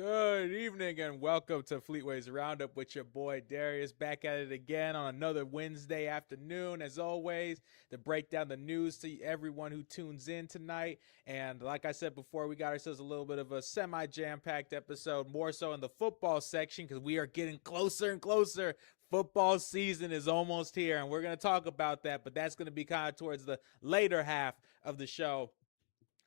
Good evening and welcome to Fl33tway's Roundup with your boy Darius, back at it again on another Wednesday afternoon, as always, to break down the news to everyone who tunes in tonight. And like I said before, we got ourselves a little bit of a semi-jam-packed episode, more so in the football section because we are getting closer and closer. Football season is almost here, and we're going to talk about that, but that's going to be kind of towards the later half of the show.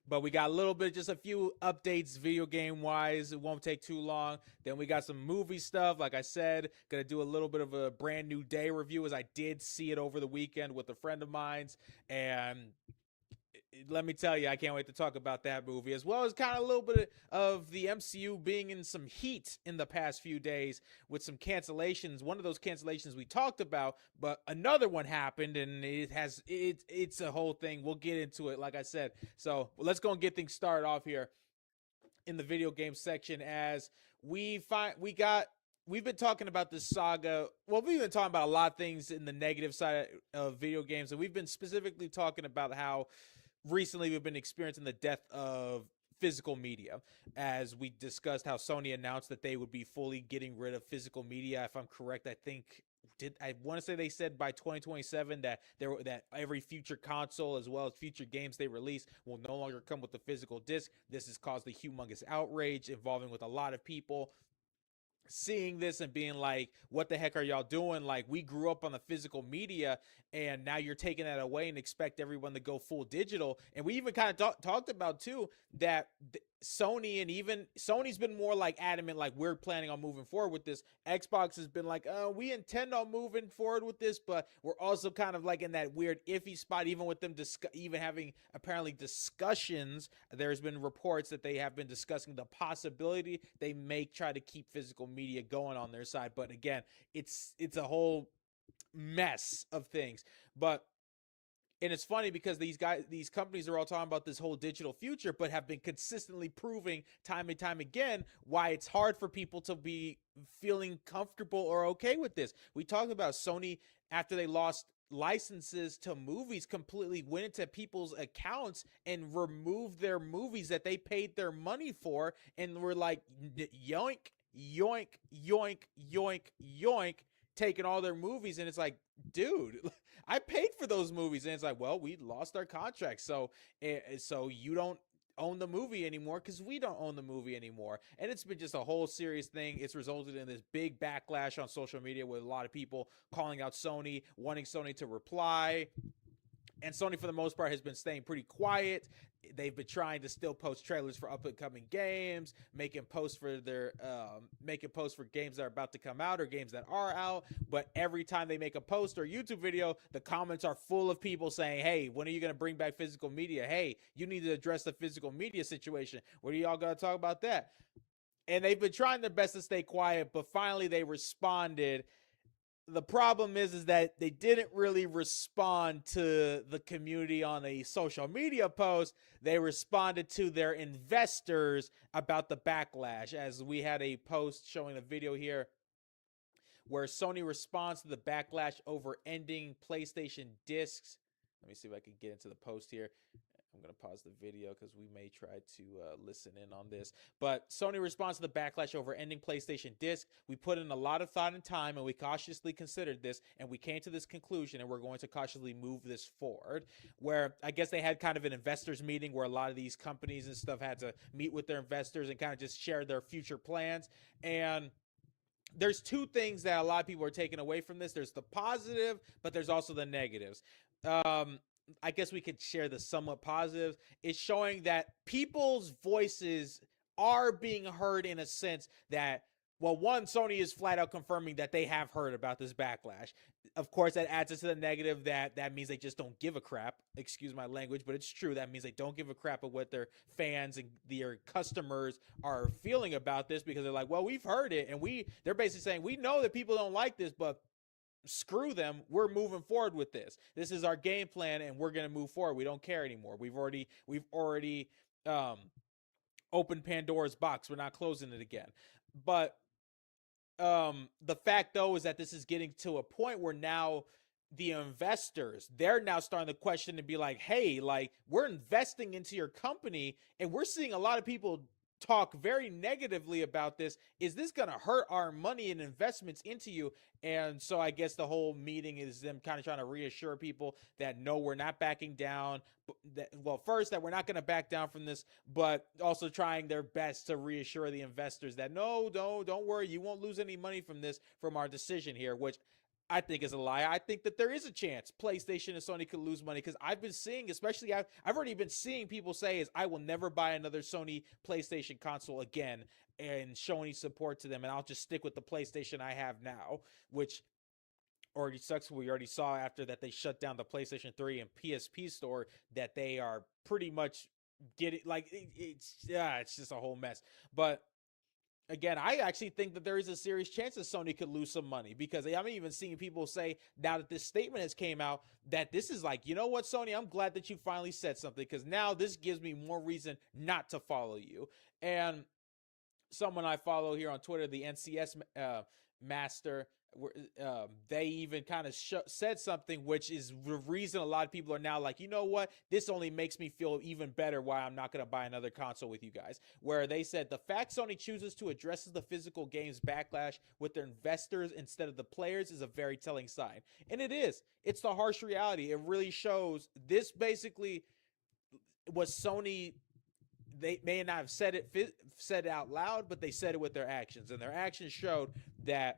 But we got a little bit, just a few updates video game wise. It won't take too long. Then we got some movie stuff. Like I said, gonna do a little bit of a brand new day review, as I did see it over the weekend with a friend of mine's. And let me tell you, I can't wait to talk about that movie, as well as kind of a little bit of the MCU being in some heat in the past few days with some cancellations. One of those cancellations we talked about, but another one happened, and it's a whole thing. We'll get into it, like I said. So let's go and get things started off here in the video game section, as we've been talking about this saga. Well, we've been talking about a lot of things in the negative side of video games, and we've been specifically talking about how recently we've been experiencing the death of physical media, as we discussed how Sony announced that they would be fully getting rid of physical media. If I'm correct, I want to say they said by 2027 that every future console, as well as future games they release, will no longer come with the physical disc. This has caused a humongous outrage involving with a lot of people seeing this and being like, what the heck are y'all doing? Like, we grew up on the physical media, and now you're taking that away and expect everyone to go full digital. And we even kind of talked about too that Sony, and even Sony's been more like adamant, like, we're planning on moving forward with this. Xbox has been like, we intend on moving forward with this, but we're also kind of like in that weird iffy spot, even with them even having apparently discussions. There's been reports that they have been discussing the possibility they may try to keep physical media going on their side. But again, it's a whole mess of things. And it's funny because these companies are all talking about this whole digital future, but have been consistently proving time and time again why it's hard for people to be feeling comfortable or okay with this. We talked about Sony, after they lost licenses to movies, completely went into people's accounts and removed their movies that they paid their money for, and were like, yoink, yoink, yoink, yoink, yoink, taking all their movies. And it's like, dude, I paid for those movies. And it's like, well, we lost our contract, so you don't own the movie anymore because we don't own the movie anymore. And it's been just a whole serious thing. It's resulted in this big backlash on social media with a lot of people calling out Sony, wanting Sony to reply. And Sony, for the most part, has been staying pretty quiet. They've been trying to still post trailers for up-and-coming games, making posts for games that are about to come out or games that are out. But every time they make a post or YouTube video, the comments are full of people saying, hey, when are you going to bring back physical media? Hey, you need to address the physical media situation. What are y'all going to talk about that? And they've been trying their best to stay quiet, but finally they responded. The problem is that they didn't really respond to the community on a social media post. They responded to their investors about the backlash, as we had a post showing a video here where Sony responds to the backlash over ending PlayStation discs. Let me see if I can get into the post here. I'm going to pause the video because we may try to listen in on this. But Sony responds to the backlash over ending PlayStation disc. We put in a lot of thought and time, and we cautiously considered this, and we came to this conclusion, and we're going to cautiously move this forward. Where I guess they had kind of an investors meeting where a lot of these companies and stuff had to meet with their investors and kind of just share their future plans. And there's two things that a lot of people are taking away from this. There's the positive, but there's also the negatives. I guess we could share the somewhat positives. It's showing that people's voices are being heard, in a sense that, well, one, Sony is flat out confirming that they have heard about this backlash. Of course, that adds to the negative that means they just don't give a crap. Excuse my language, but it's true. That means they don't give a crap of what their fans and their customers are feeling about this, because they're like, well, we've heard it, and they're basically saying, we know that people don't like this, but screw them, we're moving forward with this. This is our game plan, and we're going to move forward. We don't care anymore. We've already opened Pandora's box. We're not closing it again. But the fact, though, is that this is getting to a point where now the investors, they're now starting to question and be like, hey, like, we're investing into your company, and we're seeing a lot of people talk very negatively about this. Is this going to hurt our money and investments into you? And so I guess the whole meeting is them kind of trying to reassure people that no, we're not backing down. Well, first, that we're not going to back down from this, but also trying their best to reassure the investors that no, don't worry, you won't lose any money from this, from our decision here, which I think is a lie. I think that there is a chance PlayStation and Sony could lose money, because I've been seeing, especially I've already been seeing people say is I will never buy another Sony PlayStation console again and show any support to them, and I'll just stick with the PlayStation I have now, which already sucks. We already saw after that they shut down the PlayStation 3 and PSP store that they are pretty much getting like it's just a whole mess. But again, I actually think that there is a serious chance that Sony could lose some money, because I'm even seeing people say now that this statement has came out that this is like, you know what, Sony, I'm glad that you finally said something, because now this gives me more reason not to follow you. And someone I follow here on Twitter, the NCS master, they even kind of said something, which is the reason a lot of people are now like, you know what, this only makes me feel even better why I'm not going to buy another console with you guys. Where they said the fact Sony chooses to address the physical games backlash with their investors instead of the players is a very telling sign. And it is. It's the harsh reality. It really shows. This basically was Sony. They may not have said it out loud, but they said it with their actions, and their actions showed that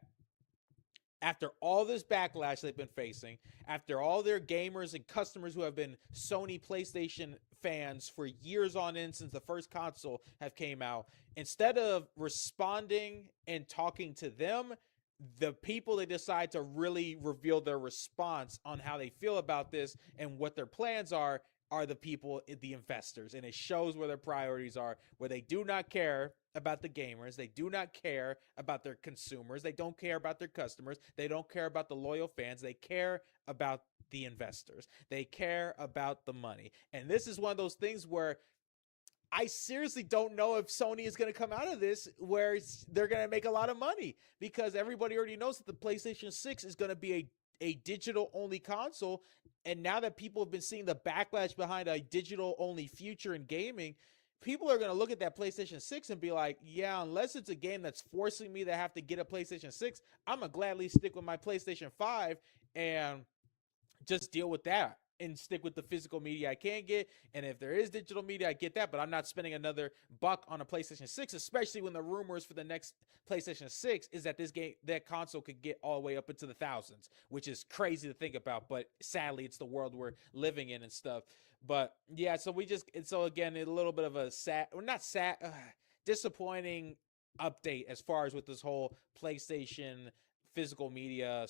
after all this backlash they've been facing, after all their gamers and customers who have been Sony PlayStation fans for years on end since the first console have came out, instead of responding and talking to them, the people they decide to really reveal their response on how they feel about this and what their plans are the people, the investors. And it shows where their priorities are, where they do not care about the gamers. They do not care about their consumers. They don't care about their customers. They don't care about the loyal fans. They care about the investors. They care about the money. And this is one of those things where I seriously don't know if Sony is going to come out of this where they're going to make a lot of money, because everybody already knows that the PlayStation 6 is going to be a digital only console. And now that people have been seeing the backlash behind a digital only future in gaming, people are going to look at that PlayStation 6 and be like, yeah, unless it's a game that's forcing me to have to get a PlayStation 6, I'm going to gladly stick with my PlayStation 5 and just deal with that and stick with the physical media I can get. And if there is digital media, I get that, but I'm not spending another buck on a PlayStation 6, especially when the rumors for the next PlayStation 6 is that that console could get all the way up into the thousands, which is crazy to think about, but sadly it's the world we're living in and stuff. But yeah, so again, a little bit of a disappointing update as far as with this whole PlayStation physical media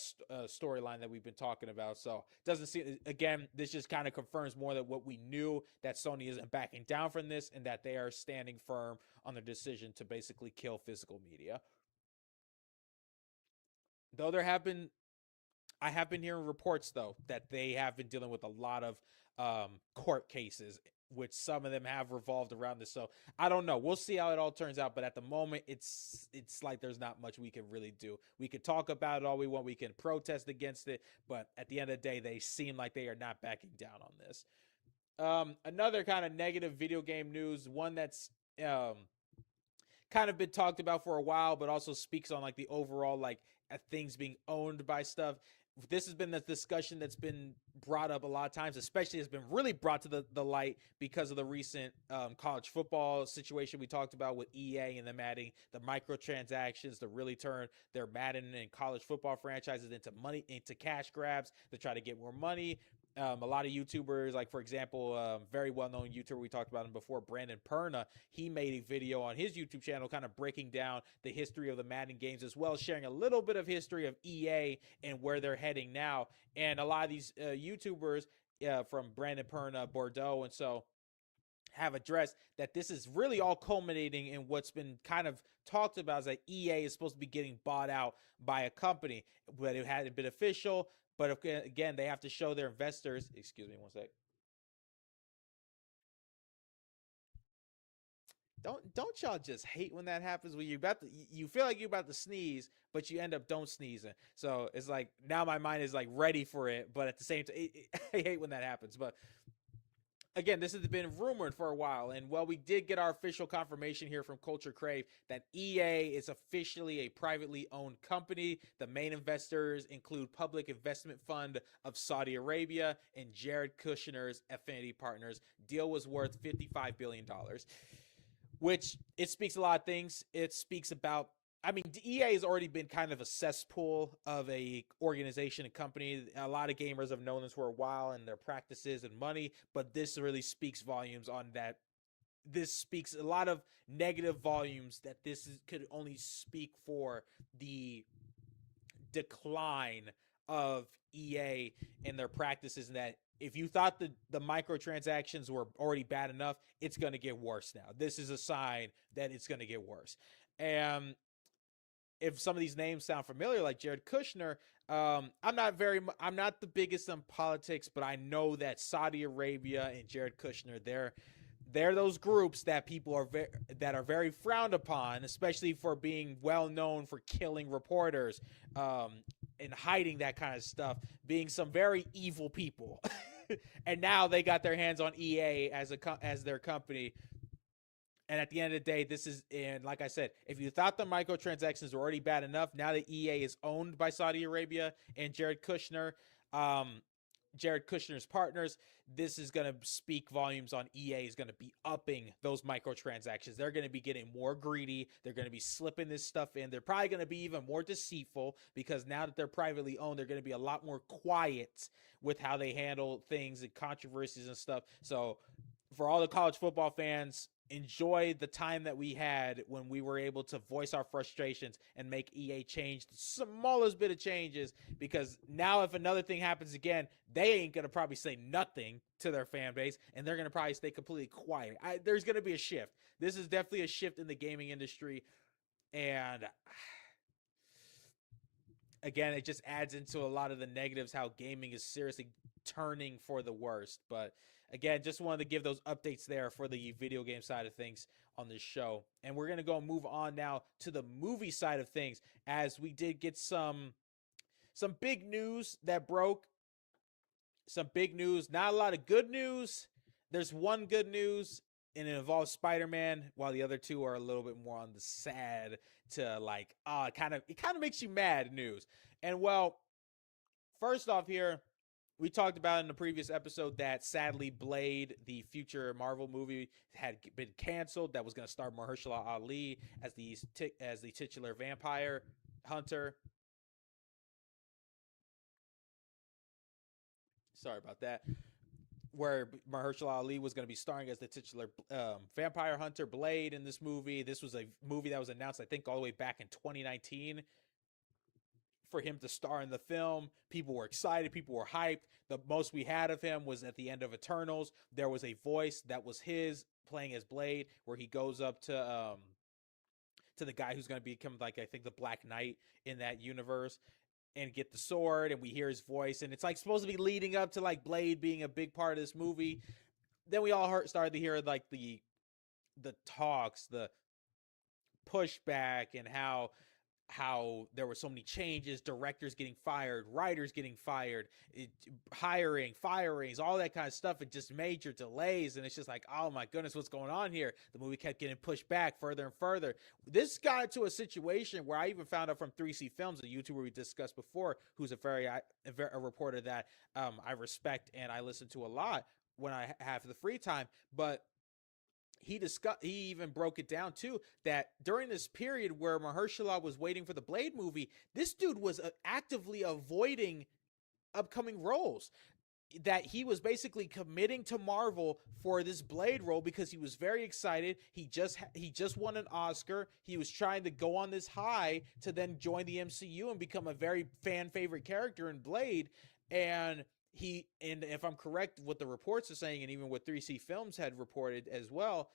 storyline that we've been talking about. So doesn't seem, again, this just kind of confirms more than what we knew, that Sony isn't backing down from this and that they are standing firm on their decision to basically kill physical media. Though I have been hearing reports though that they have been dealing with a lot of court cases, which some of them have revolved around this. So I don't know. We'll see how it all turns out. But at the moment, it's like there's not much we can really do. We can talk about it all we want. We can protest against it. But at the end of the day, they seem like they are not backing down on this. Another kind of negative video game news, one that's kind of been talked about for a while, but also speaks on like the overall like things being owned by stuff. This has been the discussion that's been brought up a lot of times, especially has been really brought to the light because of the recent college football situation we talked about with EA and them adding the microtransactions to really turn their Madden and college football franchises into cash grabs to try to get more money. A lot of YouTubers, like for example, very well-known YouTuber, we talked about him before, Brandon Perna, he made a video on his YouTube channel kind of breaking down the history of the Madden games, as well as sharing a little bit of history of EA and where they're heading now. And a lot of these YouTubers from Brandon Perna, Bordeaux, and so have addressed that this is really all culminating in what's been kind of talked about, is that EA is supposed to be getting bought out by a company, but it hadn't been official. But again, they have to show their investors. Excuse me one sec. Don't y'all just hate when that happens, when you feel like you're about to sneeze, but you end up don't sneezing. So it's like now my mind is like ready for it, but at the same time, I hate when that happens. But again, this has been rumored for a while, and well, we did get our official confirmation here from Culture Crave that EA is officially a privately owned company. The main investors include Public Investment Fund of Saudi Arabia and Jared Kushner's affinity partners. Deal was worth $55 billion, which it speaks a lot of things. It speaks about, I mean, EA has already been kind of a cesspool of a organization and company. A lot of gamers have known this for a while and their practices and money, but this really speaks volumes on that. This speaks a lot of negative volumes that could only speak for the decline of EA and their practices, and that if you thought the microtransactions were already bad enough, it's going to get worse now. This is a sign that it's going to get worse. And if some of these names sound familiar, like Jared Kushner, I'm not the biggest on politics, but I know that Saudi Arabia and Jared Kushner, they're those groups that people are very frowned upon, especially for being well known for killing reporters, and hiding that kind of stuff, being some very evil people. And now they got their hands on EA as their company. And at the end of the day, and like I said, if you thought the microtransactions were already bad enough, now that EA is owned by Saudi Arabia and Jared Kushner, Jared Kushner's partners, this is going to speak volumes on EA is going to be upping those microtransactions. They're going to be getting more greedy. They're going to be slipping this stuff in. They're probably going to be even more deceitful, because now that they're privately owned, they're going to be a lot more quiet with how they handle things and controversies and stuff. So for all the college football fans, enjoy the time that we had when we were able to voice our frustrations and make EA change the smallest bit of changes, because now if another thing happens again, they ain't going to probably say nothing to their fan base, and they're going to probably stay completely quiet. There's going to be a shift. This is definitely a shift in the gaming industry, and again, it just adds into a lot of the negatives, how gaming is seriously turning for the worst. But again, just wanted to give those updates there for the video game side of things on this show. And we're going to go and move on now to the movie side of things, as we did get some big news that broke. Some big news, not a lot of good news. There's one good news, and it involves Spider-Man, while the other two are a little bit more on the sad to like, it kind of makes you mad news. And well, first off here, we talked about in the previous episode that sadly Blade, the future Marvel movie, had been canceled. That was going to star Mahershala Ali as the titular vampire hunter. Sorry about that. Where Mahershala Ali was going to be starring as the titular vampire hunter Blade in this movie. This was a movie that was announced, I think, all the way back in 2019 for him to star in the film. People were excited. People were hyped. The most we had of him was at the end of Eternals. There was a voice that was his playing as Blade, where he goes up to the guy who's going to become, like, I think the Black Knight in that universe, and get the sword, and we hear his voice, and it's like supposed to be leading up to like Blade being a big part of this movie. Then we all started to hear like the talks, the pushback, and how there were so many changes, directors getting fired, writers getting fired, firings, all that kind of stuff, and just major delays. And it's just like, oh my goodness, what's going on here? The movie kept getting pushed back further and further. This got into a situation where I even found out from 3C Films, a YouTuber we discussed before, who's a reporter that I respect and I listen to a lot when I have the free time. But he even broke it down too, that during this period where Mahershala was waiting for the Blade movie, this dude was actively avoiding upcoming roles. That he was basically committing to Marvel for this Blade role because he was very excited. He just won an Oscar. He was trying to go on this high to then join the MCU and become a very fan favorite character in Blade. And if I'm correct, what the reports are saying, and even what 3C Films had reported as well,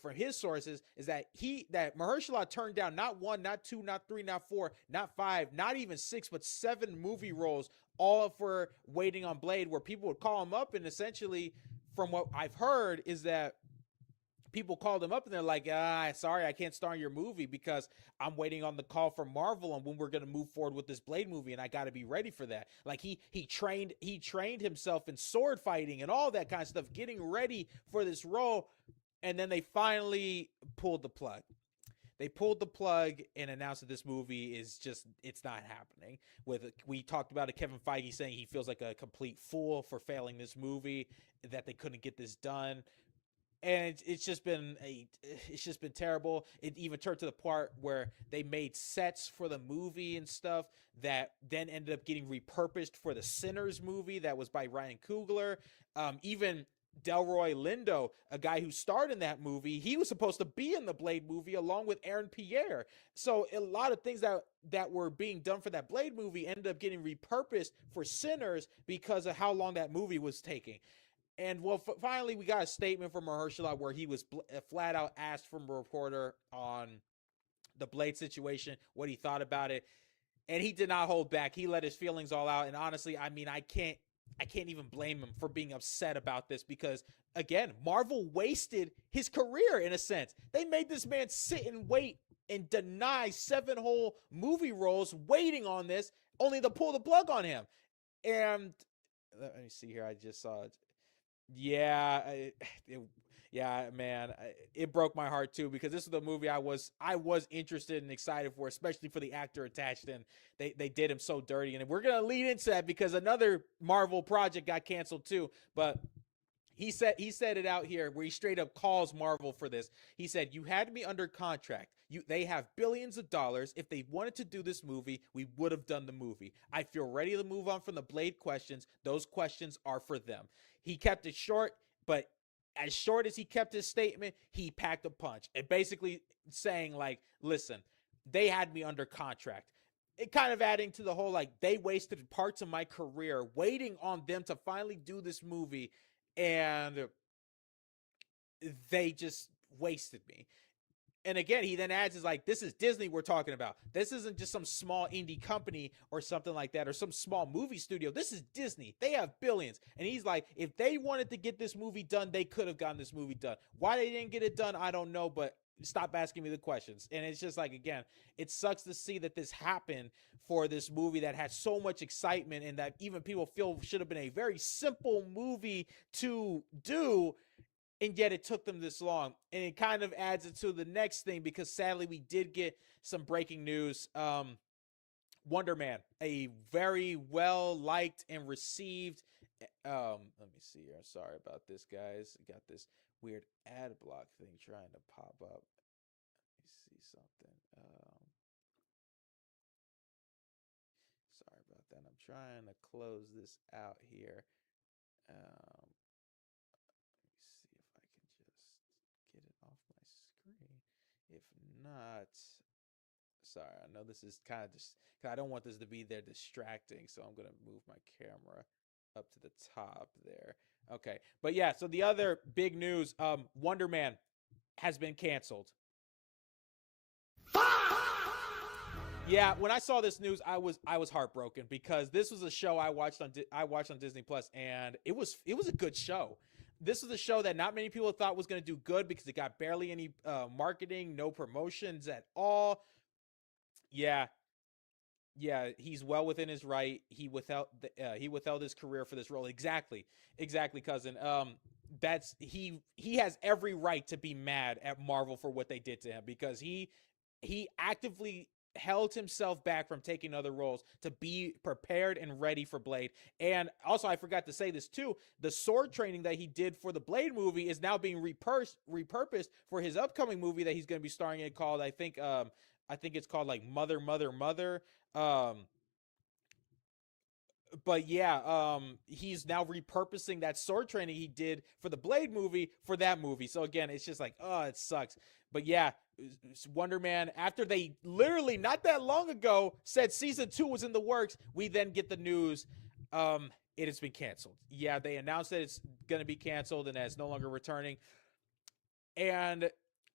from his sources, is that Mahershala turned down not one, not two, not three, not four, not five, not even six, but 7 movie roles, all for waiting on Blade, where people would call him up, and essentially, from what I've heard, is that people called him up and they're like, sorry, I can't star in your movie because I'm waiting on the call from Marvel on when we're going to move forward with this Blade movie, and I got to be ready for that. Like he trained himself in sword fighting and all that kind of stuff, getting ready for this role, and then they finally pulled the plug. They pulled the plug and announced that this movie is just, it's not happening. We talked about it, Kevin Feige saying he feels like a complete fool for failing this movie, that they couldn't get this done. And it's just been terrible. It even turned to the part where they made sets for the movie and stuff that then ended up getting repurposed for the Sinners movie that was by Ryan Coogler. Even Delroy Lindo, a guy who starred in that movie, he was supposed to be in the Blade movie along with Aaron Pierre. So a lot of things that were being done for that Blade movie ended up getting repurposed for Sinners because of how long that movie was taking. And well, finally, we got a statement from Mahershala where he was flat out asked from a reporter on the Blade situation, what he thought about it, and he did not hold back. He let his feelings all out. And honestly, I mean, I can't even blame him for being upset about this because, again, Marvel wasted his career in a sense. They made this man sit and wait and deny 7 whole movie roles waiting on this, only to pull the plug on him. And let me see here. I just saw it. Yeah, man, it broke my heart too because this is the movie I was interested and excited for, especially for the actor attached. And they did him so dirty, and we're gonna lead into that because another Marvel project got canceled too. But he said it out here where he straight up calls Marvel for this. He said, "You had me under contract. They have billions of dollars. If they wanted to do this movie, we would have done the movie. I feel ready to move on from the Blade questions. Those questions are for them." He kept it short, but as short as he kept his statement, he packed a punch. And basically saying, like, listen, they had me under contract. It kind of adding to the whole, like, they wasted parts of my career waiting on them to finally do this movie, and they just wasted me. And again, he then adds, is like, this is Disney we're talking about. This isn't just some small indie company or something like that, or some small movie studio. This is Disney. They have billions. And he's like, if they wanted to get this movie done, they could have gotten this movie done. Why they didn't get it done, I don't know, but stop asking me the questions. And it's just like, again, it sucks to see that this happened for this movie that had so much excitement and that even people feel should have been a very simple movie to do, and yet it took them this long. And it kind of adds it to the next thing because sadly we did get some breaking news. Wonder Man, a very well liked and received. Let me see here. Sorry about this, guys. Got this weird ad block thing trying to pop up. Let me see something. Sorry about that. I'm trying to close this out here. If not, sorry, I know this is kind of just, I don't want this to be there distracting, so I'm going to move my camera up to the top there. Okay, but yeah, so the other big news, Wonder Man has been canceled. Yeah, when I saw this news, I was heartbroken because this was a show I watched on Disney Plus, and it was a good show. This was a show that not many people thought was going to do good because it got barely any marketing, no promotions at all. Yeah, he's well within his right. He withheld his career for this role. Exactly, cousin. He has every right to be mad at Marvel for what they did to him because he actively held himself back from taking other roles to be prepared and ready for Blade. And also, I forgot to say this too, the sword training that he did for the Blade movie is now being repurposed for his upcoming movie that he's going to be starring in called, I think it's called like Mother. But yeah, he's now repurposing that sword training he did for the Blade movie for that movie. So again, it's just like, oh, it sucks. But yeah, Wonder Man, after they literally not that long ago said season 2 was in the works, we then get the news, it has been canceled. Yeah, they announced that it's going to be canceled and that it's no longer returning. And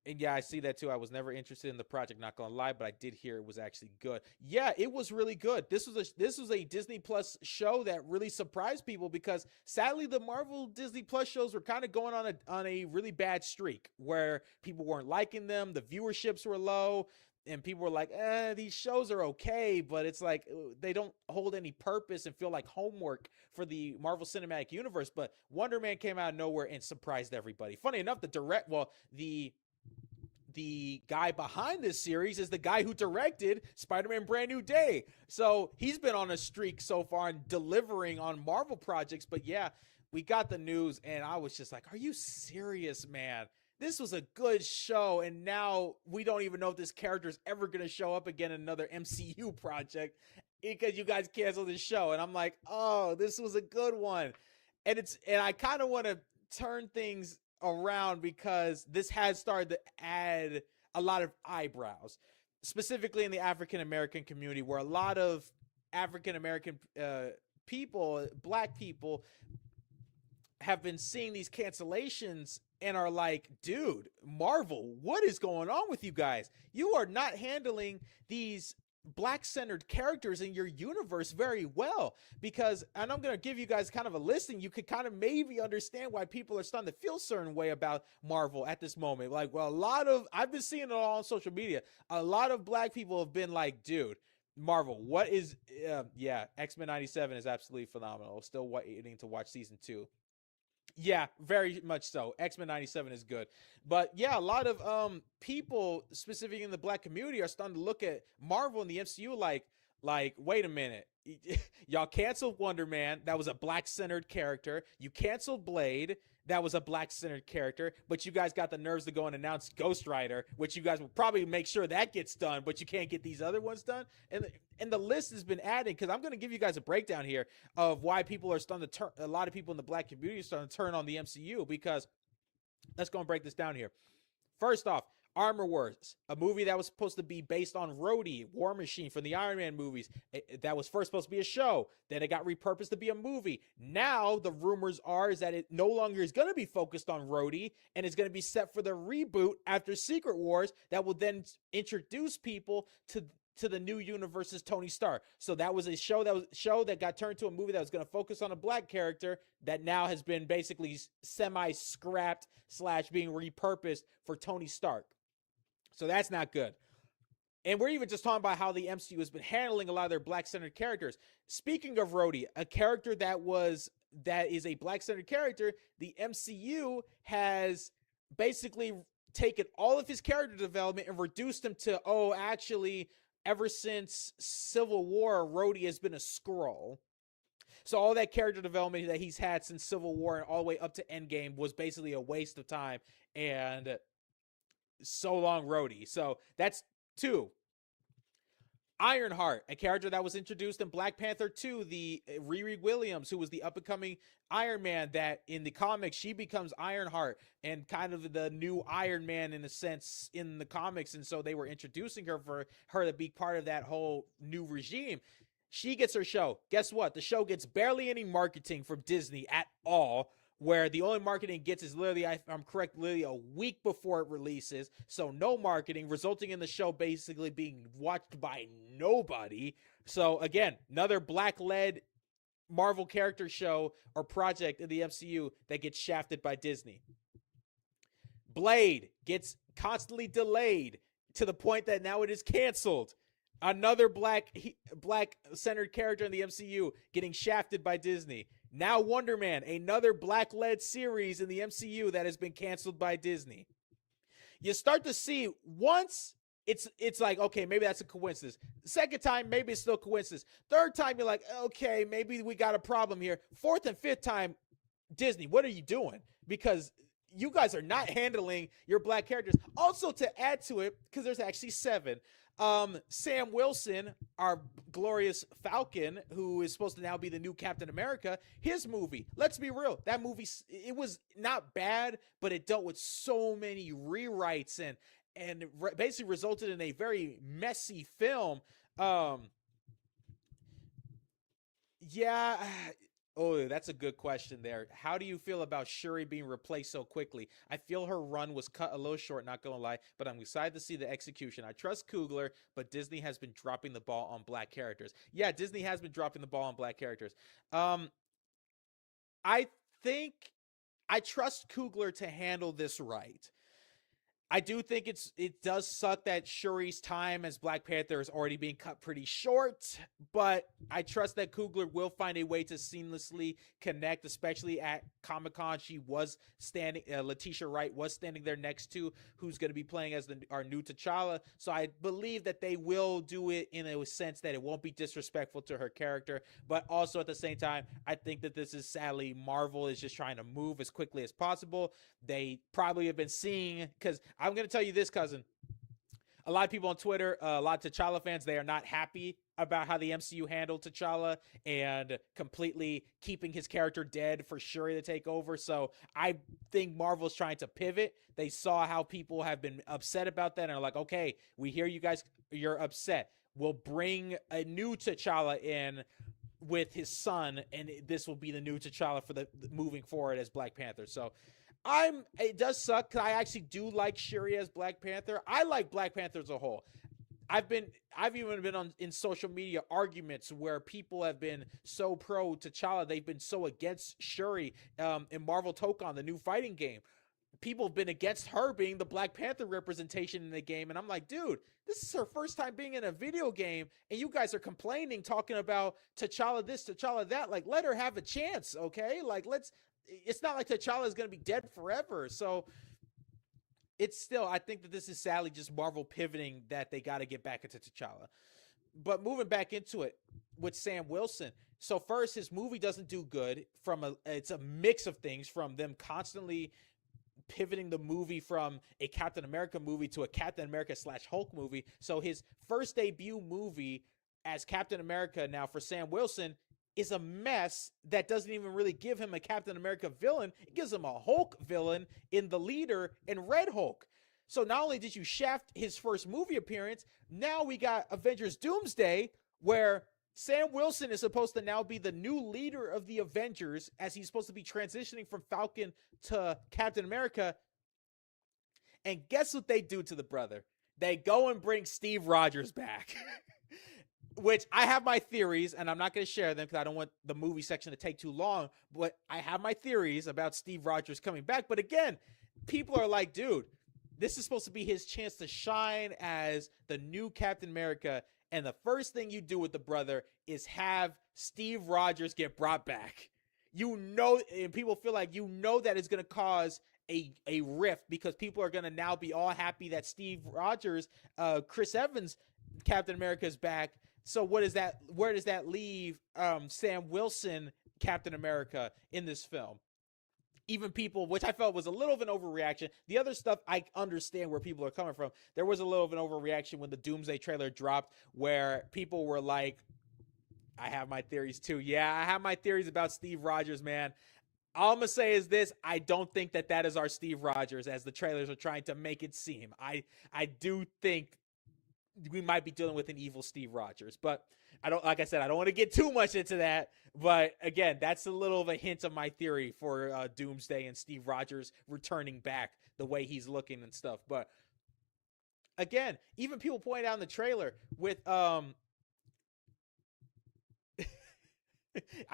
And yeah, I see that too. I was never interested in the project, not gonna lie, but I did hear it was actually good. Yeah, it was really good. This was a Disney Plus show that really surprised people because sadly the Marvel Disney Plus shows were kind of going on a really bad streak where people weren't liking them, the viewerships were low, and people were like, these shows are okay, but it's like they don't hold any purpose and feel like homework for the Marvel Cinematic Universe. But Wonder Man came out of nowhere and surprised everybody. Funny enough, the guy behind this series is the guy who directed Spider-Man Brand New Day. So he's been on a streak so far and delivering on Marvel projects. But yeah, we got the news and I was just like, are you serious, man? This was a good show, and now we don't even know if this character is ever going to show up again in another MCU project because you guys canceled this show. And I'm like, oh, this was a good one. And I kind of want to turn things around because this has started to add a lot of eyebrows, specifically in the African American community, where a lot of African American people, black people, have been seeing these cancellations and are like, dude, Marvel, what is going on with you guys? You are not handling these black centered characters in your universe very well, because, and I'm going to give you guys kind of a listing, you could kind of maybe understand why people are starting to feel a certain way about Marvel at this moment. Like, well, I've been seeing it all on social media. A lot of black people have been like, dude, Marvel, what is, yeah, X-Men 97 is absolutely phenomenal. Still waiting to watch season 2. Yeah, very much so. X-Men 97 is good. But yeah, a lot of people, specifically in the black community, are starting to look at Marvel and the MCU like, wait a minute. Y'all canceled Wonder Man. That was a black-centered character. You canceled Blade. That was a black-centered character. But you guys got the nerves to go and announce Ghost Rider, which you guys will probably make sure that gets done, but you can't get these other ones done. And the list has been adding, because I'm going to give you guys a breakdown here of why people are starting to turn, a lot of people in the black community are starting to turn on the MCU, because let's go and break this down here. First off, Armor Wars, a movie that was supposed to be based on Rhodey, War Machine from the Iron Man movies. That was first supposed to be a show. Then it got repurposed to be a movie. Now the rumors are is that it no longer is going to be focused on Rhodey, and it's going to be set for the reboot after Secret Wars that will then introduce people to the new universe's Tony Stark. So that was a show that got turned to a movie that was going to focus on a black character that now has been basically semi-scrapped / being repurposed for Tony Stark. So that's not good. And we're even just talking about how the MCU has been handling a lot of their black-centered characters. Speaking of Rhodey, a character that is a black-centered character, the MCU has basically taken all of his character development and reduced him to, actually, ever since Civil War, Rhodey has been a Skrull. So all that character development that he's had since Civil War and all the way up to Endgame was basically a waste of time. And so long, Rhodey. So that's 2. Ironheart, a character that was introduced in Black Panther 2, the Riri Williams, who was the up-and-coming Iron Man, that in the comics, she becomes Ironheart and kind of the new Iron Man in a sense in the comics. And so they were introducing her for her to be part of that whole new regime. She gets her show. Guess what? The show gets barely any marketing from Disney at all, where the only marketing it gets is literally, if I'm correct, literally a week before it releases. So no marketing, resulting in the show basically being watched by nobody. So again, another black-led Marvel character show or project in the MCU that gets shafted by Disney. Blade gets constantly delayed to the point that now it is canceled. Another black-centered character in the MCU getting shafted by Disney. Now Wonder Man, another black-led series in the MCU that has been canceled by Disney. You start to see, once it's like, okay, maybe that's a coincidence. Second time, maybe it's still a coincidence. Third time, you're like, okay, maybe we got a problem here. Fourth and fifth time, Disney, what are you doing? Because you guys are not handling your black characters. Also, to add to it, because there's actually 7, Sam Wilson, our glorious Falcon, who is supposed to now be the new Captain America, his movie, let's be real, that movie, it was not bad, but it dealt with so many rewrites and basically resulted in a very messy film. Yeah, Oh, that's a good question there. How do you feel about Shuri being replaced so quickly? I feel her run was cut a little short, not gonna lie, but I'm excited to see the execution. I trust Coogler, but Disney has been dropping the ball on black characters. Yeah, Disney has been dropping the ball on black characters. Um, I think I trust Coogler to handle this right. I do think it does suck that Shuri's time as Black Panther is already being cut pretty short, but I trust that Coogler will find a way to seamlessly connect, especially at Comic-Con. She was standing, Letitia Wright was standing there next to who's going to be playing as our new T'Challa. So I believe that they will do it in a sense that it won't be disrespectful to her character, but also at the same time, I think that this is sadly Marvel is just trying to move as quickly as possible. They probably have been seeing, because I'm going to tell you this, cousin. A lot of people on Twitter, a lot of T'Challa fans, they are not happy about how the MCU handled T'Challa and completely keeping his character dead for Shuri to take over. So I think Marvel's trying to pivot. They saw how people have been upset about that and are like, okay, we hear you guys, you're upset. We'll bring a new T'Challa in with his son, and this will be the new T'Challa for the moving forward as Black Panther. So it does suck because I actually do like Shuri as Black Panther. I like Black Panther as a whole. I've even been in social media arguments where people have been so pro T'Challa, they've been so against Shuri in Marvel Tokon, the new fighting game. People have been against her being the Black Panther representation in the game, and I'm like, dude, this is her first time being in a video game, and you guys are complaining, talking about T'Challa this, T'Challa that. Like, let her have a chance, okay? Like, it's not like T'Challa is going to be dead forever. So it's still, I think that this is sadly just Marvel pivoting that they got to get back into T'Challa. But moving back into it with Sam Wilson. So first, his movie doesn't do good. It's a mix of things, from them constantly pivoting the movie from a Captain America movie to a Captain America / Hulk movie. So his first debut movie as Captain America now for Sam Wilson is a mess that doesn't even really give him a Captain America villain. It gives him a Hulk villain in the leader and Red Hulk. So not only did you shaft his first movie appearance, now we got Avengers Doomsday, where Sam Wilson is supposed to now be the new leader of the Avengers, as he's supposed to be transitioning from Falcon to Captain America. And guess what they do to the brother? They go and bring Steve Rogers back. Which I have my theories, and I'm not going to share them because I don't want the movie section to take too long, but I have my theories about Steve Rogers coming back. But again, people are like, dude, this is supposed to be his chance to shine as the new Captain America, and the first thing you do with the brother is have Steve Rogers get brought back. You know, and people feel like that is going to cause a rift, because people are going to now be all happy that Steve Rogers, Chris Evans, Captain America is back. So where does that leave Sam Wilson, Captain America, in this film? Even people, which I felt was a little of an overreaction. The other stuff, I understand where people are coming from. There was a little of an overreaction when the Doomsday trailer dropped, where people were like, I have my theories too. Yeah, I have my theories about Steve Rogers, man. All I'm going to say is this: I don't think that is our Steve Rogers, as the trailers are trying to make it seem. I do think we might be dealing with an evil Steve Rogers, but like I said, I don't want to get too much into that. But again, that's a little of a hint of my theory for Doomsday and Steve Rogers returning back the way he's looking and stuff. But again, even people point out in the trailer with, I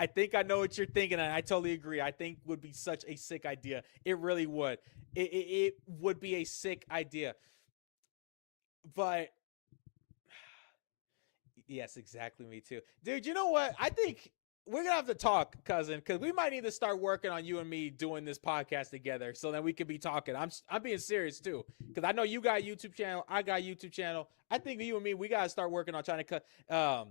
think I know what you're thinking, and I totally agree. I think would be such a sick idea. It really would. It would be a sick idea. But yes, exactly. Me too. Dude, you know what? I think we're going to have to talk, cousin, because we might need to start working on you and me doing this podcast together so that we could be talking. I'm being serious too, because I know you got a YouTube channel. I got a YouTube channel. I think you and me, we got to start working on trying to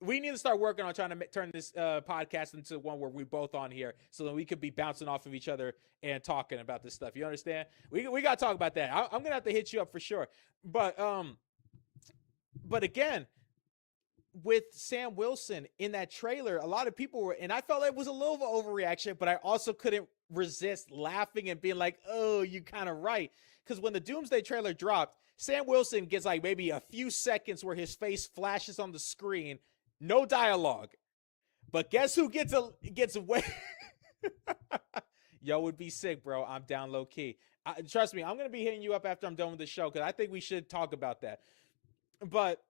we need to start working on trying to turn this podcast into one where we both on here, so that we could be bouncing off of each other and talking about this stuff. You understand? We got to talk about that. I'm going to have to hit you up for sure. But again, with Sam Wilson in that trailer, a lot of people were, and I felt it was a little of an overreaction, but I also couldn't resist laughing and being like, oh, you kind of right. Because when the Doomsday trailer dropped, Sam Wilson gets like maybe a few seconds where his face flashes on the screen, no dialogue. But guess who gets away? Yo, would be sick, bro. I'm down low key. Trust me, I'm gonna be hitting you up after I'm done with the show because I think we should talk about that. But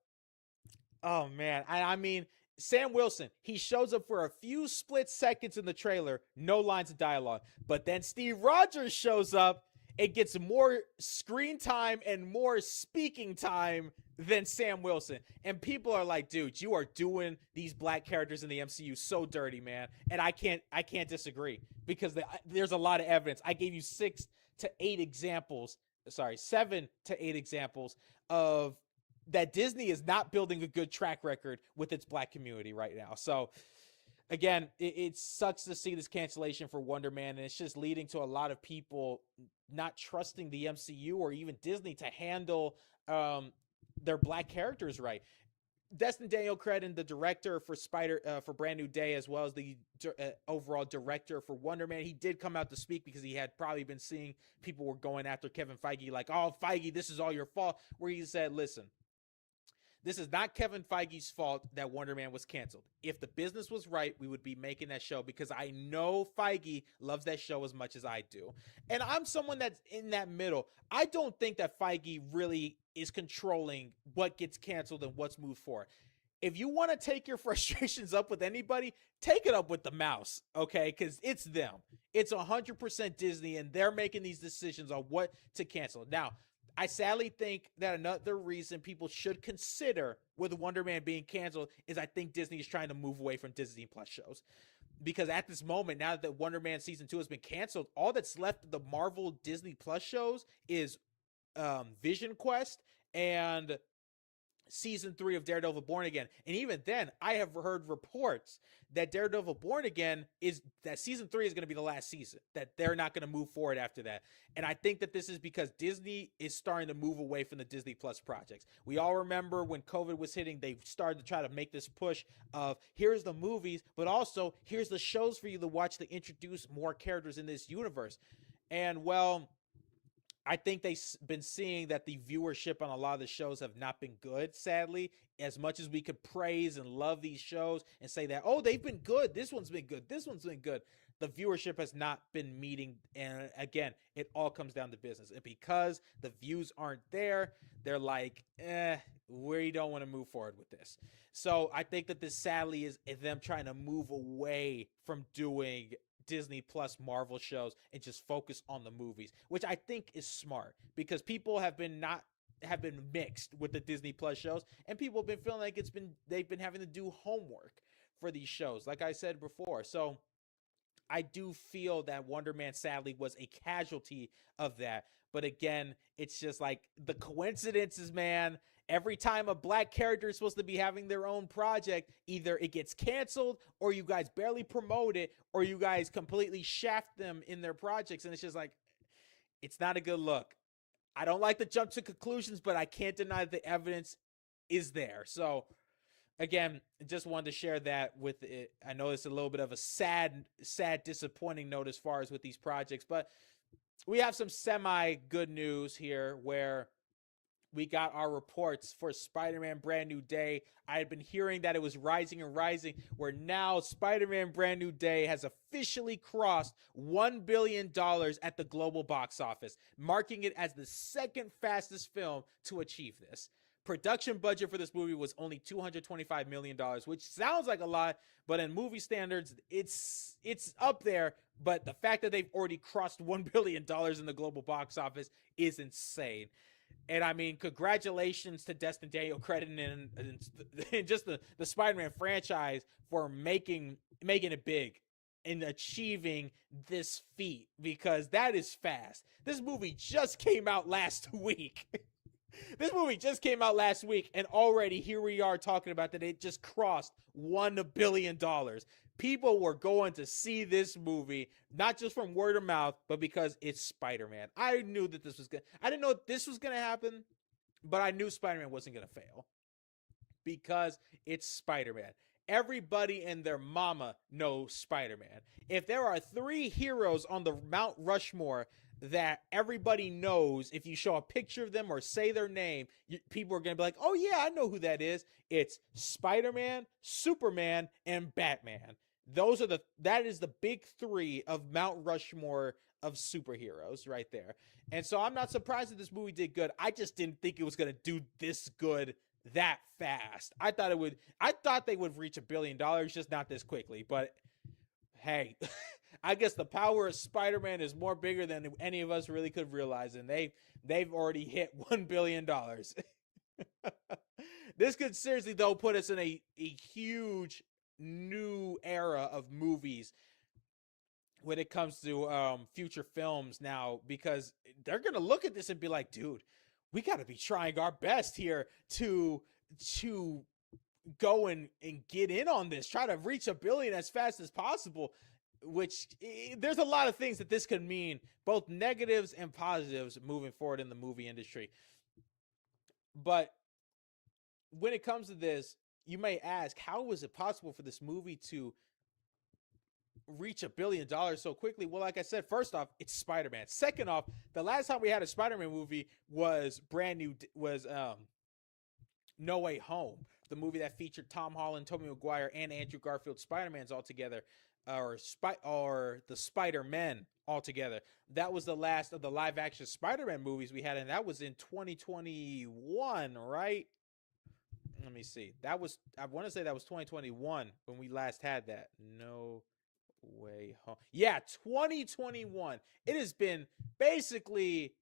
oh man, I mean, Sam Wilson, he shows up for a few split seconds in the trailer, no lines of dialogue. But then Steve Rogers shows up and gets more screen time and more speaking time than Sam Wilson. And people are like, dude, you are doing these black characters in the MCU so dirty, man. And I can't disagree because there's a lot of evidence. I gave you 7 to 8 examples of that Disney is not building a good track record with its black community right now. So again, it sucks to see this cancellation for Wonder Man, and it's just leading to a lot of people not trusting the MCU or even Disney to handle their black characters right. Destin Daniel Cretton, the director for for Brand New Day, as well as the overall director for Wonder Man, he did come out to speak because he had probably been seeing people were going after Kevin Feige like, oh, Feige, this is all your fault, where he said, listen, this is not Kevin Feige's fault that Wonder Man was canceled. If the business was right, we would be making that show because I know Feige loves that show as much as I do. And I'm someone that's in that middle. I don't think that Feige really is controlling what gets canceled and what's moved forward. If you want to take your frustrations up with anybody, take it up with the mouse, okay? Because it's them. It's 100% Disney, and they're making these decisions on what to cancel. Now, I sadly think that another reason people should consider with Wonder Man being canceled is I think Disney is trying to move away from Disney Plus shows. Because at this moment, now that Wonder Man Season 2 has been canceled, all that's left of the Marvel Disney Plus shows is Vision Quest and Season 3 of Daredevil Born Again. And even then, I have heard reports that Daredevil Born Again that Season 3 is going to be the last season, that they're not going to move forward after that. And I think that this is because Disney is starting to move away from the Disney Plus projects. We all remember when COVID was hitting, they started to try to make this push of here's the movies, but also here's the shows for you to watch to introduce more characters in this universe. And well, I think they've been seeing that the viewership on a lot of the shows have not been good, sadly. As much as we could praise and love these shows and say that, oh, they've been good, this one's been good, this one's been good, the viewership has not been meeting. And again, it all comes down to business. And because the views aren't there, they're like, we don't want to move forward with this. So I think that this sadly is them trying to move away from doing Disney Plus Marvel shows and just focus on the movies, which I think is smart because people have been mixed with the Disney Plus shows, and people have been feeling like they've been having to do homework for these shows, like I said before. So I do feel that Wonder Man sadly was a casualty of that. But again, it's just like the coincidences, man. Every time a black character is supposed to be having their own project, either it gets canceled or you guys barely promote it or you guys completely shaft them in their projects. And it's just like, it's not a good look. I don't like to jump to conclusions, but I can't deny the evidence is there. So again, just wanted to share that with it. I know it's a little bit of a sad, disappointing note as far as with these projects, but we have some semi-good news here where we got our reports for Spider-Man Brand New Day. I had been hearing that it was rising and rising, where now Spider-Man Brand New Day has officially crossed $1 billion at the global box office, marking it as the second fastest film to achieve this. Production budget for this movie was only $225 million, which sounds like a lot, but in movie standards, it's up there. But the fact that they've already crossed $1 billion in the global box office is insane. And I mean, congratulations to Destin Daniel Cretton and just the Spider-Man franchise for making it big and achieving this feat, because that is fast. This movie just came out last week. This movie just came out last week, and already here we are talking about that it just crossed $1 billion. People were going to see this movie, not just from word of mouth, but because it's Spider-Man. I knew that I didn't know this was going to happen, but I knew Spider-Man wasn't going to fail because it's Spider-Man. Everybody and their mama knows Spider-Man. If there are 3 heroes on the Mount Rushmore that everybody knows. If you show a picture of them or say their name, people are going to be like, oh yeah, I know who that is. It's Spider-Man, Superman, and Batman. That is the big three of Mount Rushmore of superheroes right there. And so I'm not surprised that this movie did good. I just didn't think it was going to do this good that fast. I thought they would reach $1 billion, just not this quickly. But hey, I guess the power of Spider-Man is more bigger than any of us really could realize, and they've already hit $1 billion. This could seriously, though, put us in a huge new era of movies when it comes to future films now, because they're going to look at this and be like, dude, we got to be trying our best here to go and get in on this, try to reach $1 billion as fast as possible, which there's a lot of things that this could mean, both negatives and positives moving forward in the movie industry. But when it comes to this, you may ask, how was it possible for this movie to reach $1 billion so quickly? Well, like I said, first off, it's Spider-Man. Second off, the last time we had a Spider-Man movie was No Way Home, the movie that featured Tom Holland, Tobey Maguire, and Andrew Garfield Spider-Mans all together, or the Spider-Men all together. That was the last of the live-action Spider-Man movies we had, and that was in 2021, right? Let me see. I want to say that was 2021 when we last had that. No Way Home. Yeah, 2021. It has been basically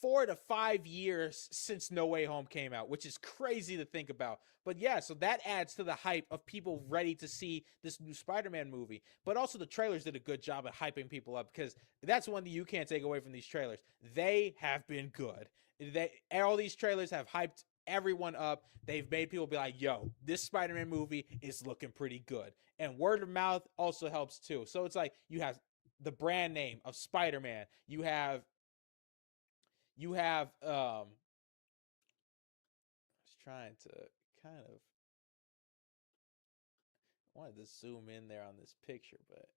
4 to 5 years since No Way Home came out, which is crazy to think about. But yeah, so that adds to the hype of people ready to see this new Spider-Man movie. But also the trailers did a good job at hyping people up, because that's one thing you can't take away from these trailers. They have been good. All these trailers have hyped everyone up. They've made people be like, yo, this Spider-Man movie is looking pretty good. And word of mouth also helps too. So it's like you have the brand name of Spider-Man. You have I was trying to kind of wanted to zoom in there on this picture, but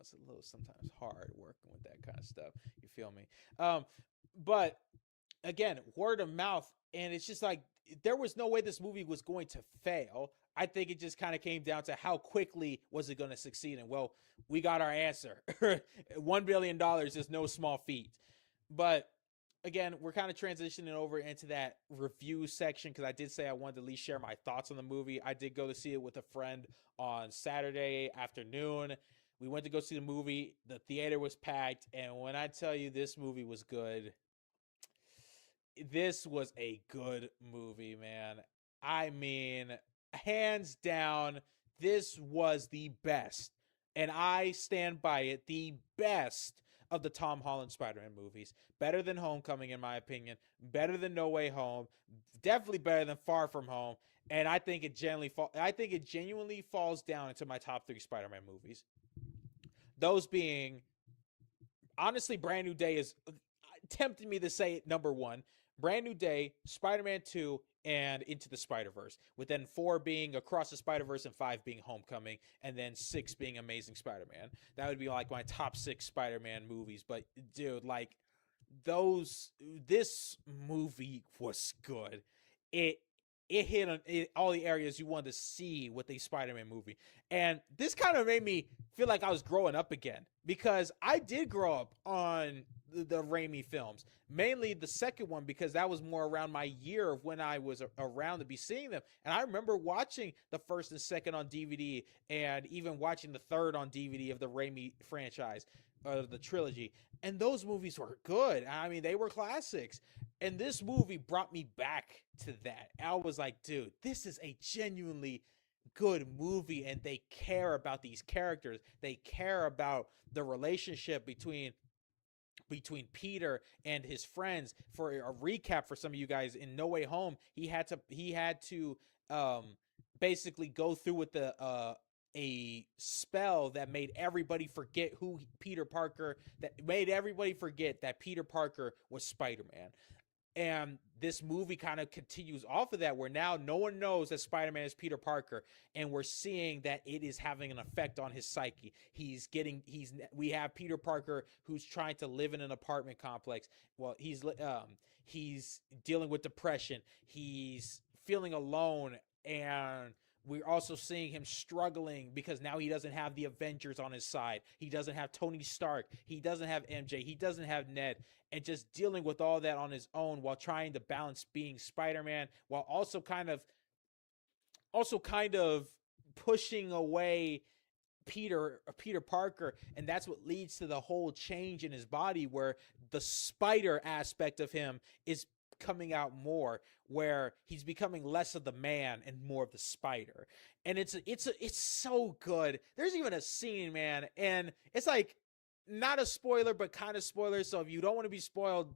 it's a little sometimes hard working with that kind of stuff. You feel me? But again, word of mouth, and it's just like there was no way this movie was going to fail. I think it just kind of came down to how quickly was it going to succeed, and well, we got our answer. $1 billion is no small feat. But again, we're kind of transitioning over into that review section, because I did say I wanted to at least share my thoughts on the movie. I did go to see it with a friend on Saturday afternoon. We went to go see the movie. The theater was packed, and when I tell you this movie was good, this was a good movie, man. I mean, hands down, this was the best, and I stand by it, the best of the Tom Holland Spider-Man movies. Better than Homecoming, in my opinion. Better than No Way Home. Definitely better than Far From Home. And I think it genuinely falls down into my top 3 Spider-Man movies. Those being, honestly, Brand New Day is tempting me to say number 1. Brand New Day, Spider-Man 2, and Into the Spider-Verse, with then 4 being Across the Spider-Verse and 5 being Homecoming, and then 6 being Amazing Spider-Man. That would be like my top 6 Spider-Man movies. But dude, like this movie was good. It hit on all the areas you wanted to see with a Spider-Man movie. And this kind of made me feel like I was growing up again, because I did grow up on the Raimi films, mainly the second one, because that was more around my year of when I was around to be seeing them. And I remember watching the first and second on DVD, and even watching the third on DVD of the Raimi franchise, the trilogy. And those movies were good. I mean, they were classics. And this movie brought me back to that. I was like, dude, this is a genuinely good movie, and they care about these characters. They care about the relationship between Peter and his friends. For a recap for some of you guys, in No Way Home, he had to basically go through with a spell that made everybody forget that Peter Parker was Spider-Man. And this movie kind of continues off of that, where now no one knows that Spider-Man is Peter Parker, and we're seeing that it is having an effect on his psyche. We have Peter Parker who's trying to live in an apartment complex. Well, he's dealing with depression. He's feeling alone, and we're also seeing him struggling because now he doesn't have the Avengers on his side. He doesn't have Tony Stark. He doesn't have MJ. He doesn't have Ned. And just dealing with all that on his own while trying to balance being Spider-Man, while also kind of pushing away Peter Parker. And that's what leads to the whole change in his body, where the spider aspect of him is coming out more, where he's becoming less of the man and more of the spider. And it's so good. There's even a scene, man, and it's like not a spoiler, but kind of spoiler. So if you don't want to be spoiled,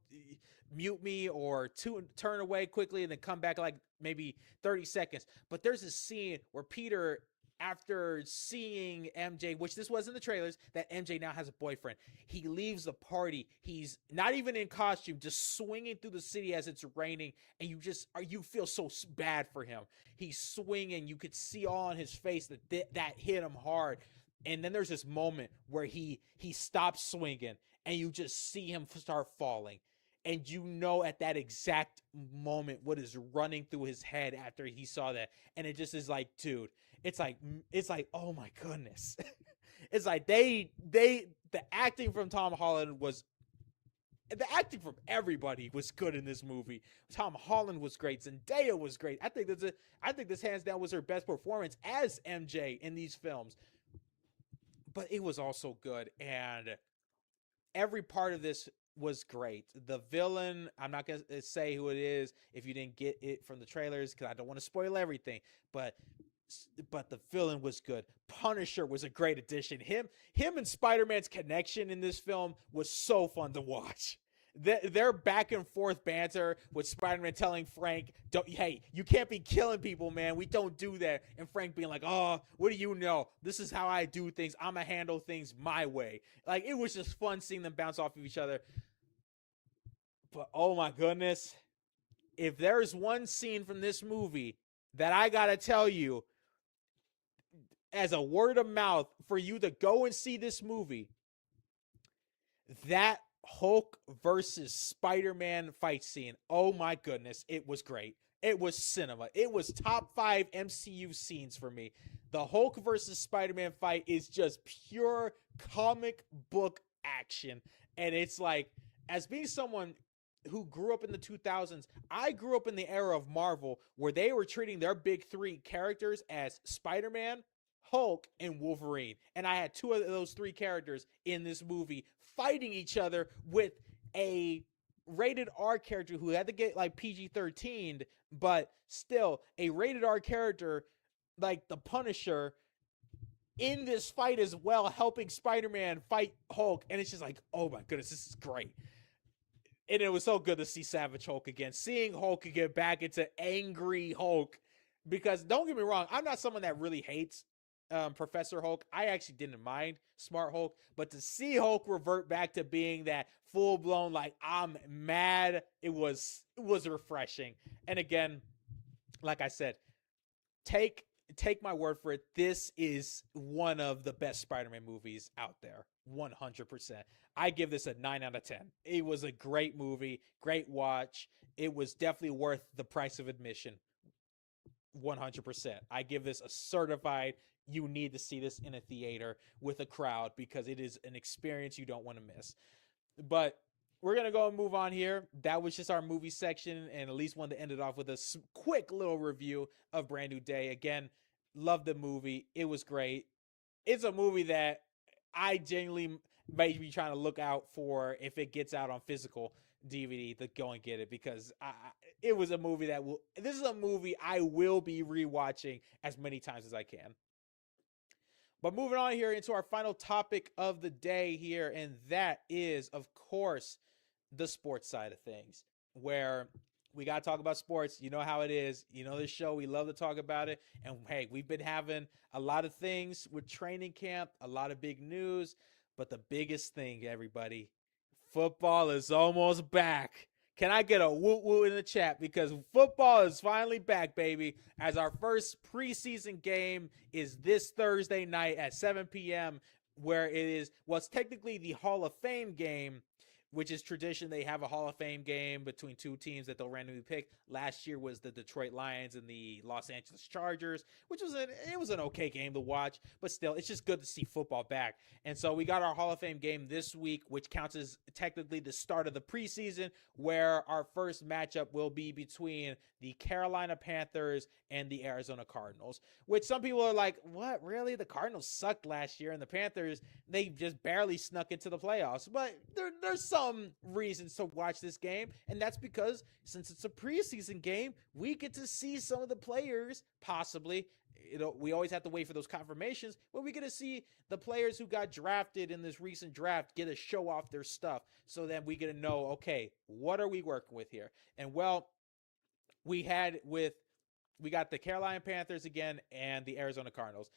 mute me or turn away quickly and then come back like maybe 30 seconds. But there's a scene where Peter, after seeing MJ, which this was in the trailers, that MJ now has a boyfriend, he leaves the party. He's not even in costume, just swinging through the city as it's raining, and you feel so bad for him. He's swinging. You could see all on his face that hit him hard. And then there's this moment where he stops swinging, and you just see him start falling. And you know at that exact moment what is running through his head after he saw that. And it just is like, dude, it's like, oh my goodness. It's like the acting from Tom Holland was, the acting from everybody was good in this movie. Tom Holland was great. Zendaya was great. I think this hands down was her best performance as MJ in these films. But it was also good, and every part of this was great. The villain, I'm not going to say who it is if you didn't get it from the trailers, because I don't want to spoil everything, but the villain was good. Punisher was a great addition. Him and Spider-Man's connection in this film was so fun to watch. Their back and forth banter with Spider-Man telling Frank, hey, you can't be killing people, man. We don't do that. And Frank being like, oh, what do you know? This is how I do things. I'm going to handle things my way. Like, it was just fun seeing them bounce off of each other. But, oh my goodness. If there's one scene from this movie that I got to tell you as a word of mouth for you to go and see this movie, that Hulk versus Spider-Man fight scene, oh my goodness, it was great. It was cinema. It was top 5 MCU scenes for me. The Hulk versus Spider-Man fight is just pure comic book action. And it's like, as being someone who grew up in the 2000s, I grew up in the era of Marvel where they were treating their big 3 characters as Spider-Man, Hulk, and Wolverine. And I had 2 of those 3 characters in this movie fighting each other with a rated R character who had to get like PG-13, but still a rated R character like the Punisher in this fight as well, helping Spider-Man fight Hulk. And it's just like, oh my goodness, this is great. And it was so good to see Savage Hulk again, seeing Hulk get back into angry Hulk, because don't get me wrong, I'm not someone that really hates Professor Hulk. I actually didn't mind Smart Hulk, but to see Hulk revert back to being that full-blown, like, I'm mad, it was refreshing. And again, like I said, take my word for it, this is one of the best Spider-Man movies out there, 100%. I give this a 9 out of 10. It was a great movie, great watch. It was definitely worth the price of admission, 100%. I give this a certified, you need to see this in a theater with a crowd, because it is an experience you don't want to miss. But we're going to go and move on here. That was just our movie section, and at least wanted to end it off with a quick little review of Brand New Day. Again, love the movie. It was great. It's a movie that I genuinely may be trying to look out for if it gets out on physical DVD to go and get it, because it was a movie this is a movie I will be rewatching as many times as I can. But moving on here into our final topic of the day here, and that is, of course, the sports side of things, where we got to talk about sports. You know how it is. You know this show, we love to talk about it. And hey, we've been having a lot of things with training camp, a lot of big news, but the biggest thing, everybody, football is almost back. Can I get a woo woo in the chat? Because football is finally back, baby. As our first preseason game is this Thursday night at 7 p.m., where it is, well, it's technically the Hall of Fame game, which is tradition. They have a Hall of Fame game between two teams that they'll randomly pick. Last year was the Detroit Lions and the Los Angeles Chargers, which was it was an okay game to watch, but still, it's just good to see football back. And so we got our Hall of Fame game this week, which counts as technically the start of the preseason, where our first matchup will be between the Carolina Panthers and the Arizona Cardinals, which some people are like, what, really? The Cardinals sucked last year, and the Panthers, they just barely snuck into the playoffs. But there's some reasons to watch this game, and that's because since it's a preseason game, we get to see some of the players possibly. We always have to wait for those confirmations, but we get to see the players who got drafted in this recent draft get to show off their stuff. So then we get to know, okay, what are we working with here? And well, we got the Carolina Panthers again and the Arizona Cardinals.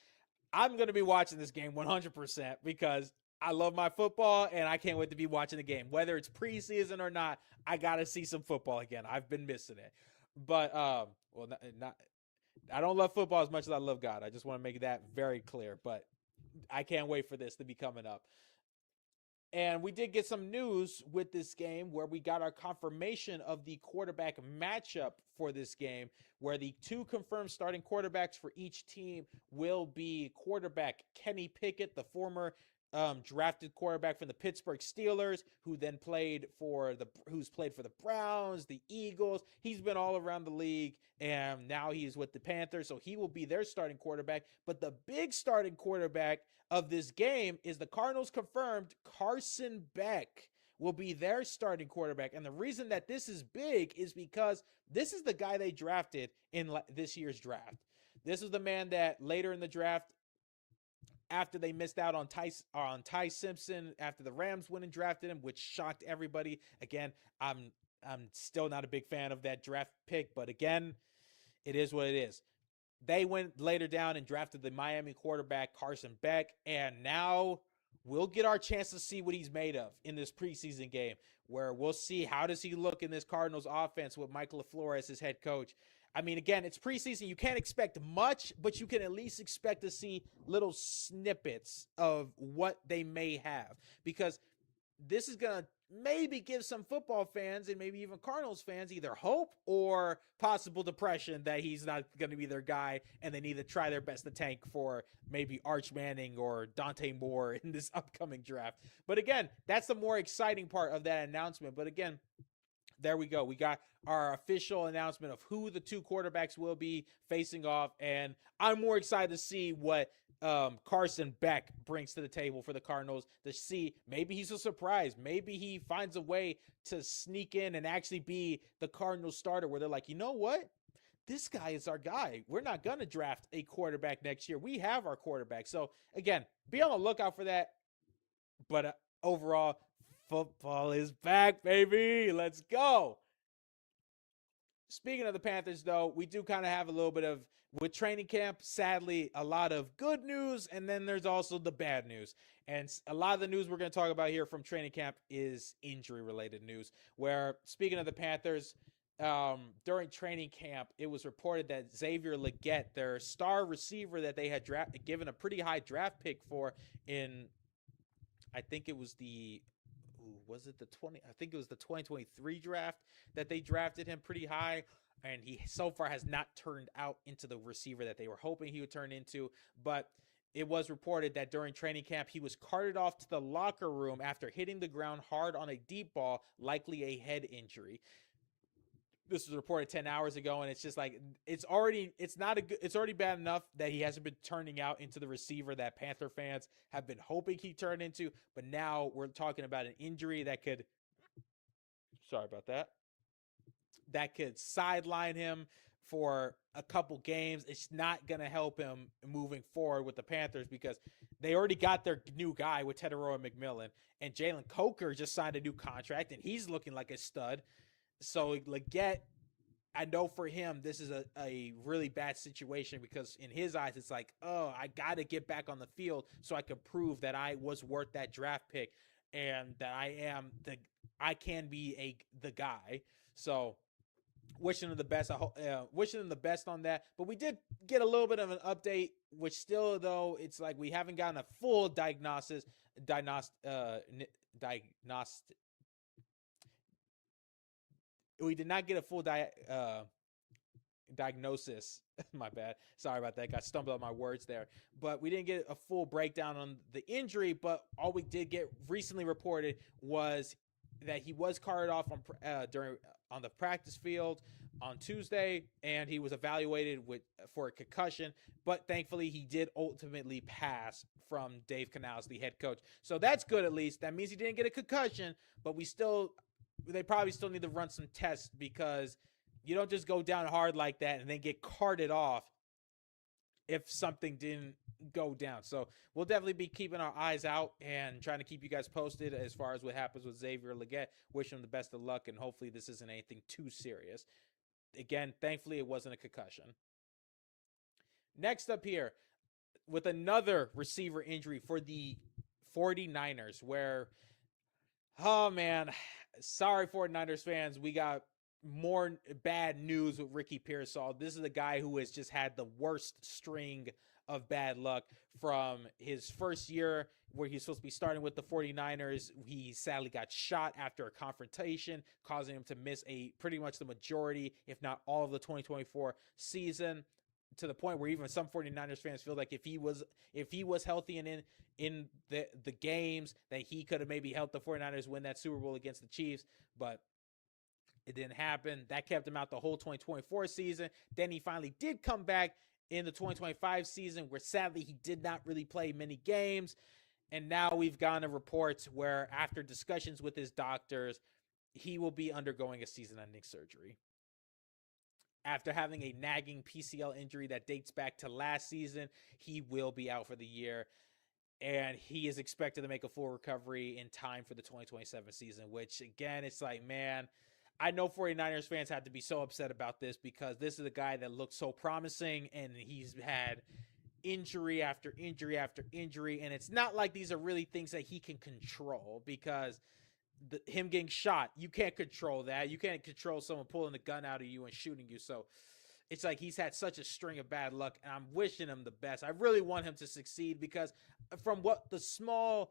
I'm going to be watching this game 100% because I love my football and I can't wait to be watching the game. Whether it's preseason or not, I got to see some football again. I've been missing it. But, I don't love football as much as I love God. I just want to make that very clear. But I can't wait for this to be coming up. And we did get some news with this game where we got our confirmation of the quarterback matchup for this game, where the two confirmed starting quarterbacks for each team will be quarterback Kenny Pickett, the former drafted quarterback from the Pittsburgh Steelers, who's played for the Browns, the Eagles. He's been all around the league, and now he's with the Panthers, so he will be their starting quarterback. But the big starting quarterback of this game is the Cardinals confirmed Carson Beck will be their starting quarterback. And the reason that this is big is because this is the guy they drafted in this year's draft. This is the man that later in the draft, after they missed out on Ty Simpson, after the Rams went and drafted him, which shocked everybody. Again, I'm still not a big fan of that draft pick, but again, it is what it is. They went later down and drafted the Miami quarterback Carson Beck, and now we'll get our chance to see what he's made of in this preseason game, where we'll see how does he look in this Cardinals offense with Mike LaFleur as his head coach. I mean, again, it's preseason. You can't expect much, but you can at least expect to see little snippets of what they may have, because this is going to maybe give some football fans and maybe even Cardinals fans either hope or possible depression that he's not going to be their guy, and they need to try their best to tank for maybe Arch Manning or Dante Moore in this upcoming draft. But again, that's the more exciting part of that announcement. But again, there we go. We got our official announcement of who the two quarterbacks will be facing off, and I'm more excited to see what Carson Beck brings to the table for the Cardinals, to see maybe he's a surprise. Maybe he finds a way to sneak in and actually be the Cardinals starter, where they're like, you know what? This guy is our guy. We're not going to draft a quarterback next year. We have our quarterback. So again, be on the lookout for that. But overall, football is back, baby. Let's go. Speaking of the Panthers, though, we do kind of have a little bit of, with training camp, sadly, a lot of good news, and then there's also the bad news. And a lot of the news we're going to talk about here from training camp is injury-related news, where, speaking of the Panthers, during training camp, it was reported that Xavier Legette, their star receiver that they had given a pretty high draft pick for in, I think it was the 2023 draft, that they drafted him pretty high, and he so far has not turned out into the receiver that they were hoping he would turn into. But it was reported that during training camp, he was carted off to the locker room after hitting the ground hard on a deep ball, likely a head injury. This was reported 10 hours ago, and it's just like, it's already bad enough that he hasn't been turning out into the receiver that Panther fans have been hoping he turned into. But now we're talking about an injury that could sideline him for a couple games. It's not going to help him moving forward with the Panthers, because they already got their new guy with Teteroa McMillan, and Jalen Coker just signed a new contract, and he's looking like a stud. So Legette, I know for him, this is a really bad situation, because in his eyes, it's like, oh, I got to get back on the field so I can prove that I was worth that draft pick, and that I am I can be the guy. So wishing them the best. Wishing them the best on that. But we did get a little bit of an update, which still though it's like we haven't gotten a full diagnosis. We did not get a full diagnosis. My bad. Sorry about that. Got stumbled on my words there. But we didn't get a full breakdown on the injury. But all we did get recently reported was that he was carted off on the practice field on Tuesday, and he was evaluated for a concussion. But thankfully, he did ultimately pass from Dave Canales, the head coach. So that's good at least. That means he didn't get a concussion, but they probably still need to run some tests because you don't just go down hard like that and then get carted off if something didn't go down. So we'll definitely be keeping our eyes out and trying to keep you guys posted as far as what happens with Xavier Legette. Wish him the best of luck, and hopefully this isn't anything too serious. Again, thankfully it wasn't a concussion. Next up here, with another receiver injury for the 49ers, where, oh man, sorry 49ers fans, we got more bad news with Ricky Pearsall. This is a guy who has just had the worst string of bad luck from his first year where he's supposed to be starting with the 49ers. He sadly got shot after a confrontation, causing him to miss pretty much the majority, if not all of the 2024 season, to the point where even some 49ers fans feel like if he was healthy and in the games, that he could have maybe helped the 49ers win that Super Bowl against the Chiefs, but it didn't happen. That kept him out the whole 2024 season. Then he finally did come back in the 2025 season, where sadly he did not really play many games. And now we've gotten reports where, after discussions with his doctors, he will be undergoing a season-ending surgery. After having a nagging PCL injury that dates back to last season, he will be out for the year. And he is expected to make a full recovery in time for the 2027 season, which, again, it's like, man, I know 49ers fans have to be so upset about this because this is a guy that looks so promising, and he's had injury after injury after injury. And it's not like these are really things that he can control, because him getting shot, you can't control that. You can't control someone pulling the gun out of you and shooting you. So it's like he's had such a string of bad luck, and I'm wishing him the best. I really want him to succeed, because from what the small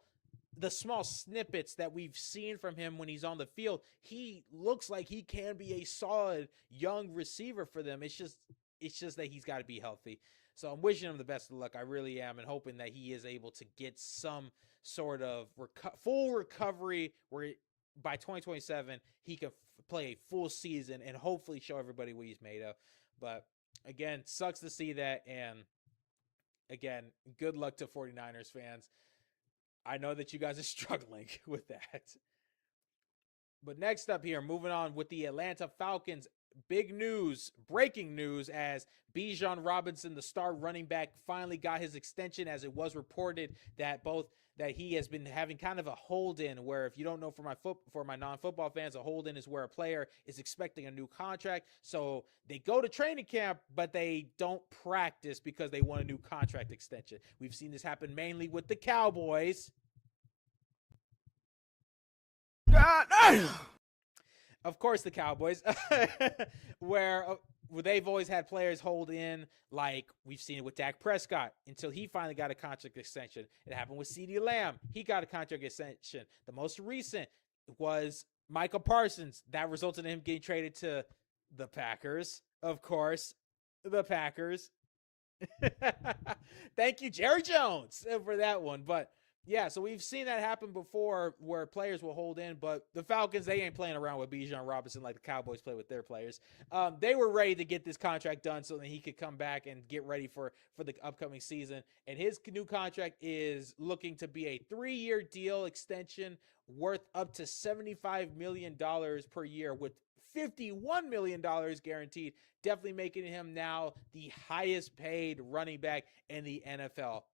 snippets that we've seen from him when he's on the field, he looks like he can be a solid young receiver for them. It's just that he's got to be healthy. So I'm wishing him the best of luck. I really am, and hoping that he is able to get some sort of full recovery where by 2027 he can play a full season and hopefully show everybody what he's made of. But again, sucks to see that, and again, good luck to 49ers fans. I know that you guys are struggling with that. But next up here, moving on with the Atlanta Falcons, big news, breaking news, as Bijan Robinson, the star running back, finally got his extension, as it was reported that he has been having kind of a hold-in, where, if you don't know, for my non-football fans, a hold-in is where a player is expecting a new contract. So they go to training camp, but they don't practice because they want a new contract extension. We've seen this happen mainly with the Cowboys. God damn! Of course, the Cowboys, where they've always had players hold in, like we've seen it with Dak Prescott, until he finally got a contract extension. It happened with CeeDee Lamb. He got a contract extension. The most recent was Micah Parsons. That resulted in him getting traded to the Packers. Of course, the Packers. Thank you, Jerry Jones, for that one. But yeah, so we've seen that happen before, where players will hold in, but the Falcons, they ain't playing around with Bijan Robinson like the Cowboys play with their players. They were ready to get this contract done so that he could come back and get ready for the upcoming season. And his new contract is looking to be a 3-year deal extension worth up to $75 million per year, with $51 million guaranteed, definitely making him now the highest paid running back in the NFL.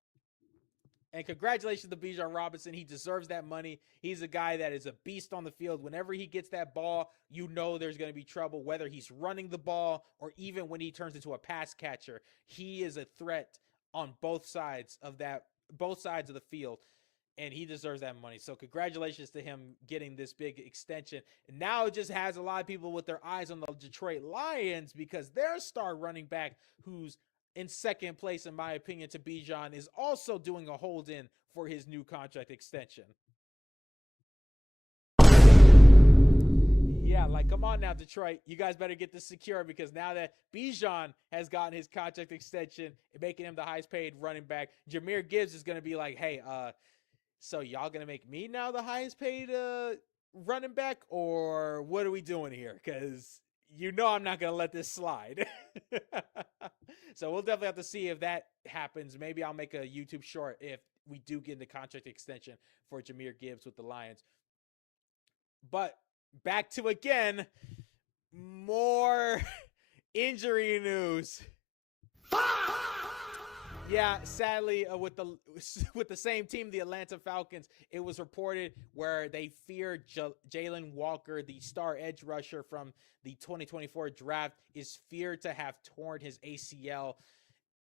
And congratulations to Bijan Robinson. He deserves that money. He's a guy that is a beast on the field. Whenever he gets that ball, you know there's going to be trouble, whether he's running the ball or even when he turns into a pass catcher. He is a threat on both sides of the field. and he deserves that money. So congratulations to him getting this big extension. And now it just has a lot of people with their eyes on the Detroit Lions because their star running back, who's in second place, in my opinion, to Bijan, is also doing a hold in for his new contract extension. Yeah, like, come on now, Detroit. You guys better get this secure because now that Bijan has gotten his contract extension, making him the highest paid running back, Jahmyr Gibbs is going to be like, hey, so y'all going to make me now the highest paid running back, or what are we doing here? Because I'm not going to let this slide. So we'll definitely have to see if that happens. Maybe I'll make a YouTube short if we do get the contract extension for Jahmyr Gibbs with the Lions. But back to, again, more injury news. Yeah, sadly, with the same team, the Atlanta Falcons, it was reported where they feared Jalen Walker, the star edge rusher from the 2024 draft, is feared to have torn his ACL.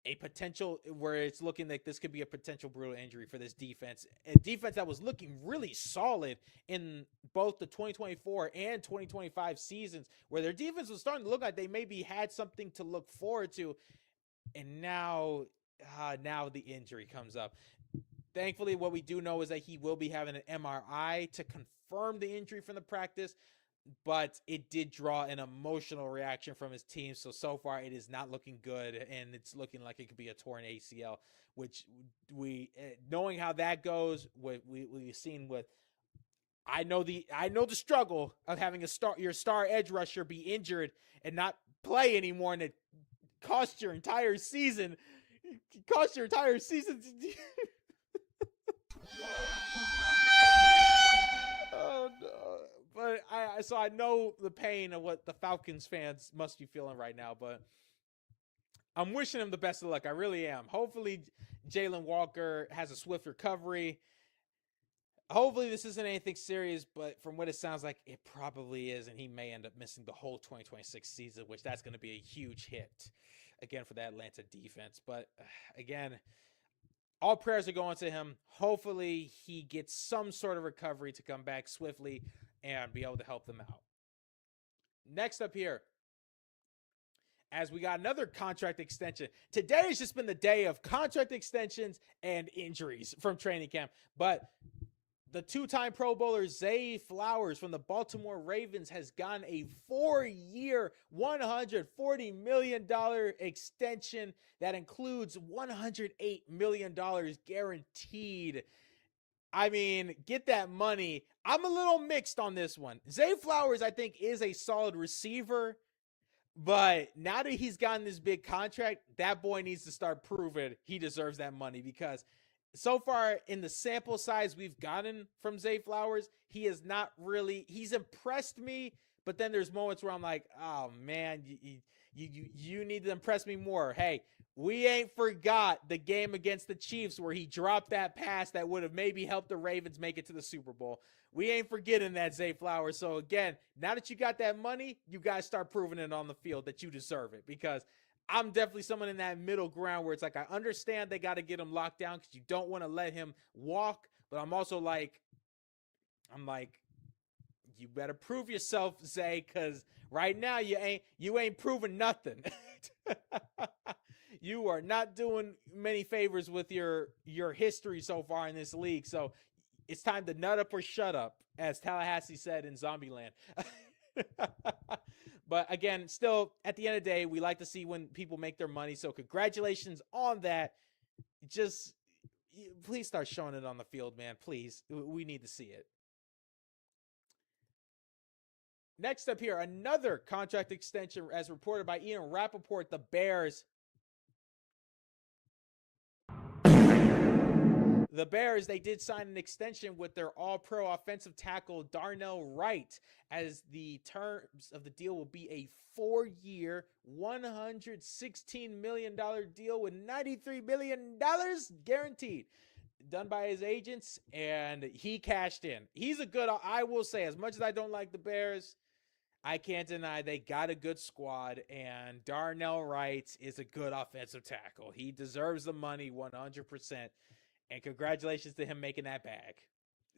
A potential where it's looking like this could be a potential brutal injury for this defense. A defense that was looking really solid in both the 2024 and 2025 seasons, where their defense was starting to look like they maybe had something to look forward to. And now the injury comes up. Thankfully, what we do know is that he will be having an MRI to confirm the injury from the practice, but it did draw an emotional reaction from his team. So far it is not looking good, and it's looking like it could be a torn ACL, which we, knowing how that goes, we've seen with, I know the struggle of having your star edge rusher be injured and not play anymore, and it cost your entire season. Oh no. But I know the pain of what the Falcons fans must be feeling right now, but I'm wishing him the best of luck. I really am. Hopefully Jalen Walker has a swift recovery. Hopefully this isn't anything serious, but from what it sounds like, it probably is, and he may end up missing the whole 2026 season, which that's going to be a huge hit, again, for the Atlanta defense. But again, all prayers are going to him. Hopefully he gets some sort of recovery to come back swiftly and be able to help them out. Next up here, as we got another contract extension. Today has just been the day of contract extensions and injuries from training camp. But the two-time Pro Bowler Zay Flowers from the Baltimore Ravens has gotten a 4-year, $140 million extension that includes $108 million guaranteed. I mean, get that money. I'm a little mixed on this one. Zay Flowers, I think, is a solid receiver. But now that he's gotten this big contract, that boy needs to start proving he deserves that money, because so far in the sample size we've gotten from Zay Flowers, he's impressed me, but then there's moments where I'm like, oh man, you need to impress me more. Hey, we ain't forgot the game against the Chiefs where he dropped that pass that would have maybe helped the Ravens make it to the Super Bowl. We ain't forgetting that, Zay Flowers. So again, now that you got that money, you guys start proving it on the field that you deserve it, because I'm definitely someone in that middle ground where it's like, I understand they got to get him locked down because you don't want to let him walk. But I'm also like, you better prove yourself, Zay, because right now you ain't proving nothing. You are not doing many favors with your history so far in this league. So it's time to nut up or shut up, as Tallahassee said in Zombieland. But again, still, at the end of the day, we like to see when people make their money. So congratulations on that. Just please start showing it on the field, man. Please. We need to see it. Next up here, another contract extension as reported by Ian Rappaport. The Bears, they did sign an extension with their all-pro offensive tackle Darnell Wright, as the terms of the deal will be a 4-year, $116 million deal with $93 million guaranteed, done by his agents, and he cashed in. I will say, as much as I don't like the Bears, I can't deny they got a good squad, and Darnell Wright is a good offensive tackle. He deserves the money 100%. And congratulations to him making that bag.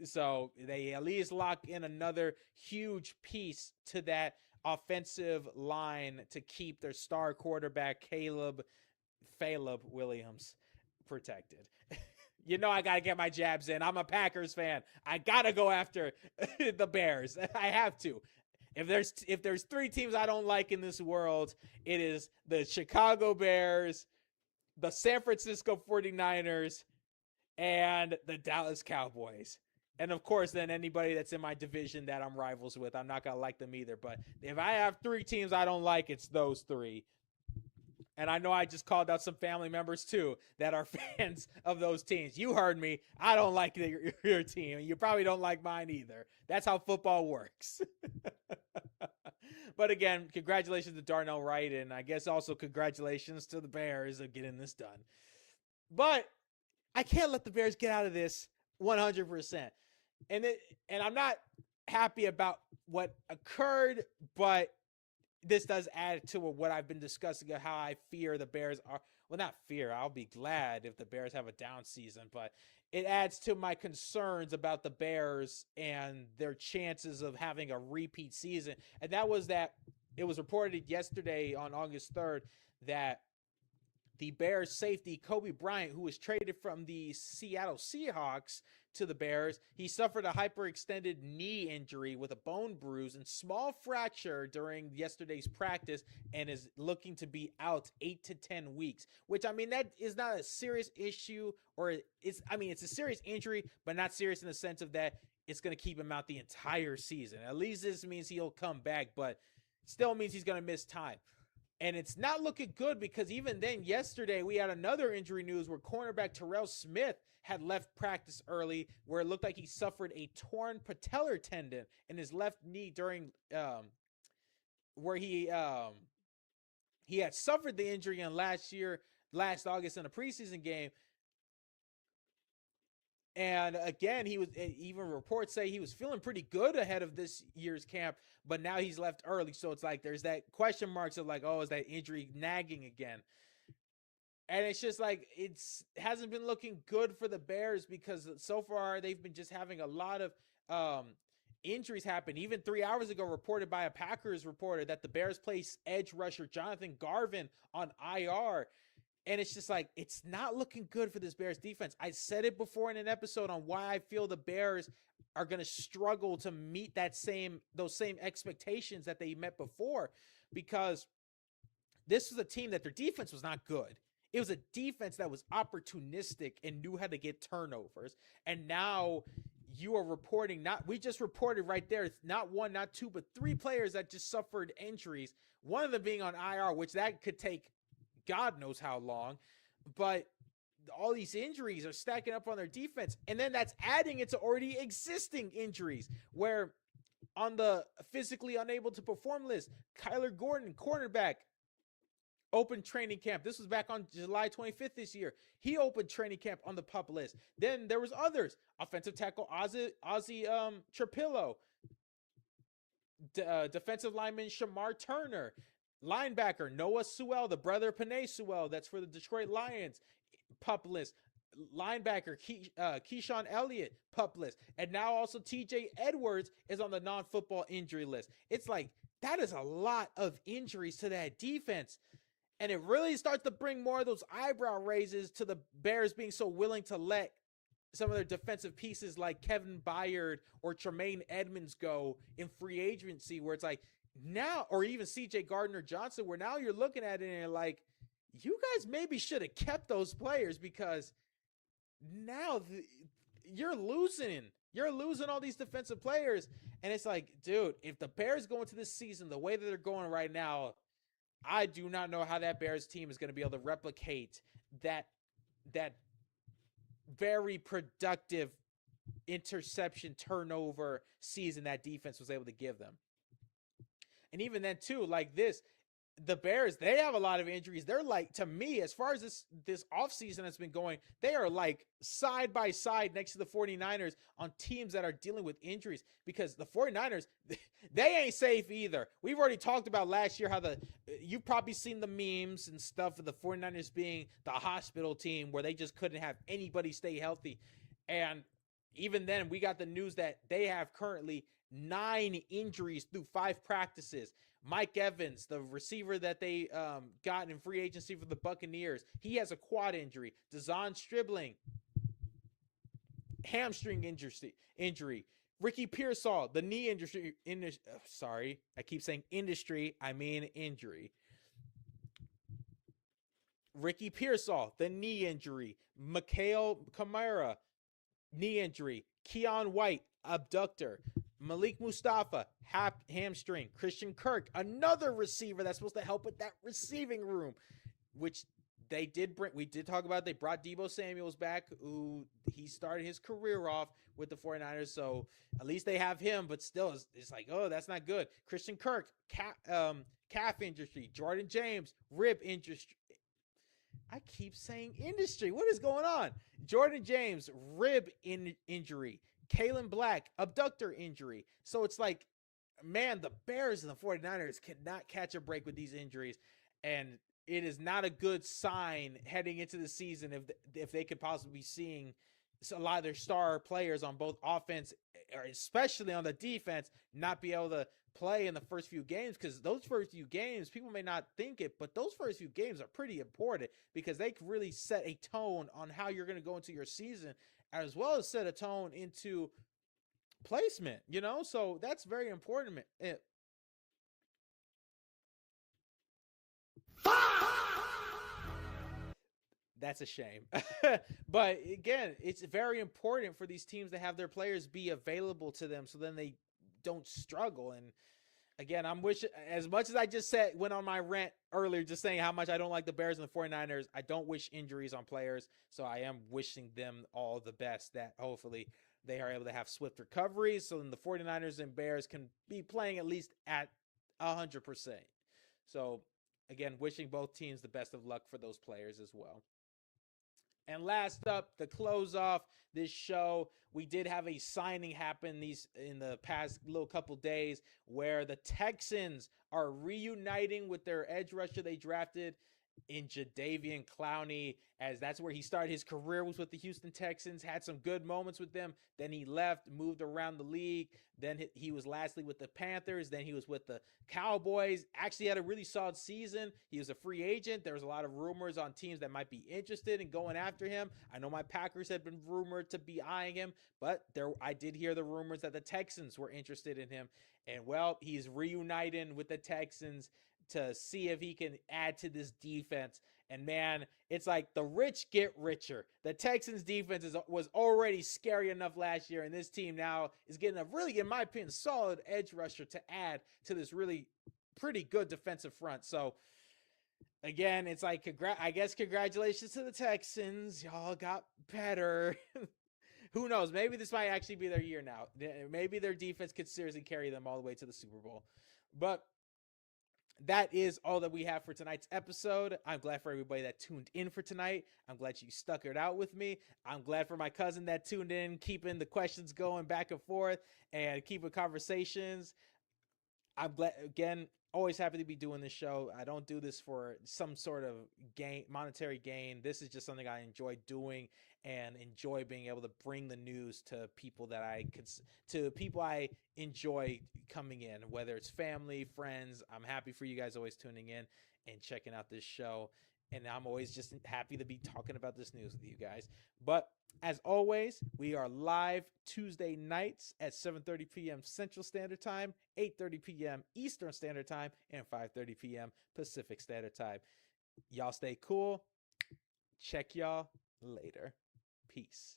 So they at least lock in another huge piece to that offensive line to keep their star quarterback Caleb Williams protected. You know I got to get my jabs in. I'm a Packers fan. I got to go after the Bears. I have to. If there's three teams I don't like in this world, it is the Chicago Bears, the San Francisco 49ers, and the Dallas Cowboys. And of course, then anybody that's in my division that I'm rivals with, I'm not going to like them either. But if I have three teams I don't like, it's those three. And I know I just called out some family members too that are fans of those teams. You heard me. I don't like your team, and you probably don't like mine either. That's how football works. But again, congratulations to Darnell Wright, and I guess also congratulations to the Bears of getting this done. But I can't let the Bears get out of this 100%. And I'm not happy about what occurred, but this does add to what I've been discussing of how I fear the Bears are. Well, not fear. I'll be glad if the Bears have a down season, but it adds to my concerns about the Bears and their chances of having a repeat season. And that was that it was reported yesterday on August 3rd that the Bears safety, Kobe Bryant, who was traded from the Seattle Seahawks to the Bears, he suffered a hyperextended knee injury with a bone bruise and small fracture during yesterday's practice and is looking to be out 8 to 10 weeks, which, I mean, that is not a serious issue, or it's a serious injury, but not serious in the sense of that it's going to keep him out the entire season. At least this means he'll come back, but still means he's going to miss time. And it's not looking good because even then, yesterday, we had another injury news where cornerback Terrell Smith had left practice early, where it looked like he suffered a torn patellar tendon in his left knee during where he had suffered the injury in last August in a preseason game. And again, even reports say he was feeling pretty good ahead of this year's camp, but now he's left early. So it's like there's that question marks of like, oh, is that injury nagging again? And it's just like hasn't been looking good for the Bears because so far they've been just having a lot of injuries happen. Even 3 hours ago, reported by a Packers reporter that the Bears placed edge rusher Jonathan Garvin on IR. And it's just like, it's not looking good for this Bears defense. I said it before in an episode on why I feel the Bears are going to struggle to meet those same expectations that they met before, because this was a team that their defense was not good. It was a defense that was opportunistic and knew how to get turnovers. And now you are reporting, we just reported right there, it's not one, not two, but three players that just suffered injuries. One of them being on IR, which that could take God knows how long, but all these injuries are stacking up on their defense. And then that's adding it to already existing injuries, where on the physically unable to perform list, Kyler Gordon, cornerback, opened training camp. This was back on July 25th this year. He opened training camp on the PUP list. Then there was others. Offensive tackle Ozzie Trapillo, defensive lineman Shamar Turner, linebacker Noah Sewell, the brother of Penei Sewell, that's for the Detroit Lions, PUP list. Linebacker Keyshawn Elliott, PUP list. And now also TJ Edwards is on the non-football injury list. It's like, that is a lot of injuries to that defense. And it really starts to bring more of those eyebrow raises to the Bears being so willing to let some of their defensive pieces like Kevin Byard or Tremaine Edmonds go in free agency, where it's like now, or even CJ Gardner-Johnson, where now you're looking at it and you're like, you guys maybe should have kept those players, because now you're losing all these defensive players. And it's like, dude, if the Bears go into this season the way that they're going right now, I do not know how that Bears team is going to be able to replicate that very productive interception turnover season that defense was able to give them. And even then too, like this, the Bears, they have a lot of injuries. They're like, to me, as far as this offseason has been going, they are like side by side next to the 49ers on teams that are dealing with injuries, because the 49ers, they ain't safe either. We've already talked about last year how you've probably seen the memes and stuff of the 49ers being the hospital team where they just couldn't have anybody stay healthy. And even then, we got the news that they have currently 9 injuries through 5 practices. Mike Evans, the receiver that they got in free agency for the Buccaneers, he has a quad injury. Dazon Stribling, hamstring injury. Ricky Pearsall, the knee injury. Sorry, I keep saying industry. I mean injury. Ricky Pearsall, the knee injury. Mikhail Kamara, knee injury. Keon White, abductor. Malik Mustafa, hamstring. Christian Kirk, another receiver that's supposed to help with that receiving room, which they did bring. We did talk about. They brought Deebo Samuels back, who he started his career off with the 49ers, so at least they have him, but still, it's like, oh, that's not good. Christian Kirk, calf injury. Jordan James, rib injury. I keep saying industry. What is going on? Jordan James, rib injury. Kalen Black, abductor injury. So it's like, man, the Bears and the 49ers cannot catch a break with these injuries. And it is not a good sign heading into the season if they could possibly be seeing a lot of their star players on both offense, or especially on the defense, not be able to play in the first few games, because those first few games, people may not think it, but those first few games are pretty important, because they can really set a tone on how you're going to go into your season, as well as set a tone into placement, so that's very important. That's a shame. But again, it's very important for these teams to have their players be available to them, so then they don't struggle. And again, I'm wishing, as much as I just went on my rant earlier, just saying how much I don't like the Bears and the 49ers, I don't wish injuries on players. So I am wishing them all the best, that hopefully they are able to have swift recoveries, so then the 49ers and Bears can be playing at least at 100%. So again, wishing both teams the best of luck for those players as well. And last up, to close off this show, we did have a signing happen in the past little couple days, where the Texans are reuniting with their edge rusher they drafted in Jadeveon Clowney, as that's where he started his career, was with the Houston Texans, had some good moments with them. Then he left, moved around the league. Then he was lastly with the Panthers. Then he was with the Cowboys. Actually had a really solid season. He was a free agent. There was a lot of rumors on teams that might be interested in going after him. I know my Packers had been rumored to be eyeing him, but I did hear the rumors that the Texans were interested in him. And well, he's reuniting with the Texans to see if he can add to this defense. And man, it's like the rich get richer. The Texans defense was already scary enough last year, and this team now is getting a really, in my opinion, solid edge rusher to add to this really pretty good defensive front. So again, it's like, I guess congratulations to the Texans. Y'all got better. Who knows? Maybe this might actually be their year now. Maybe their defense could seriously carry them all the way to the Super Bowl. But that is all that we have for tonight's episode. I'm glad for everybody that tuned in for tonight. I'm glad you stuck it out with me. I'm glad for my cousin that tuned in, keeping the questions going back and forth and keeping conversations. I'm glad, again, always happy to be doing this show. I don't do this for some sort of monetary gain. This is just something I enjoy doing and enjoy being able to bring the news to people I enjoy coming in, whether it's family, friends. I'm happy for you guys always tuning in and checking out this show. And I'm always just happy to be talking about this news with you guys. But as always, we are live Tuesday nights at 7:30 p.m. Central Standard Time, 8:30 p.m. Eastern Standard Time, and 5:30 p.m. Pacific Standard Time. Y'all stay cool. Check y'all later. Peace.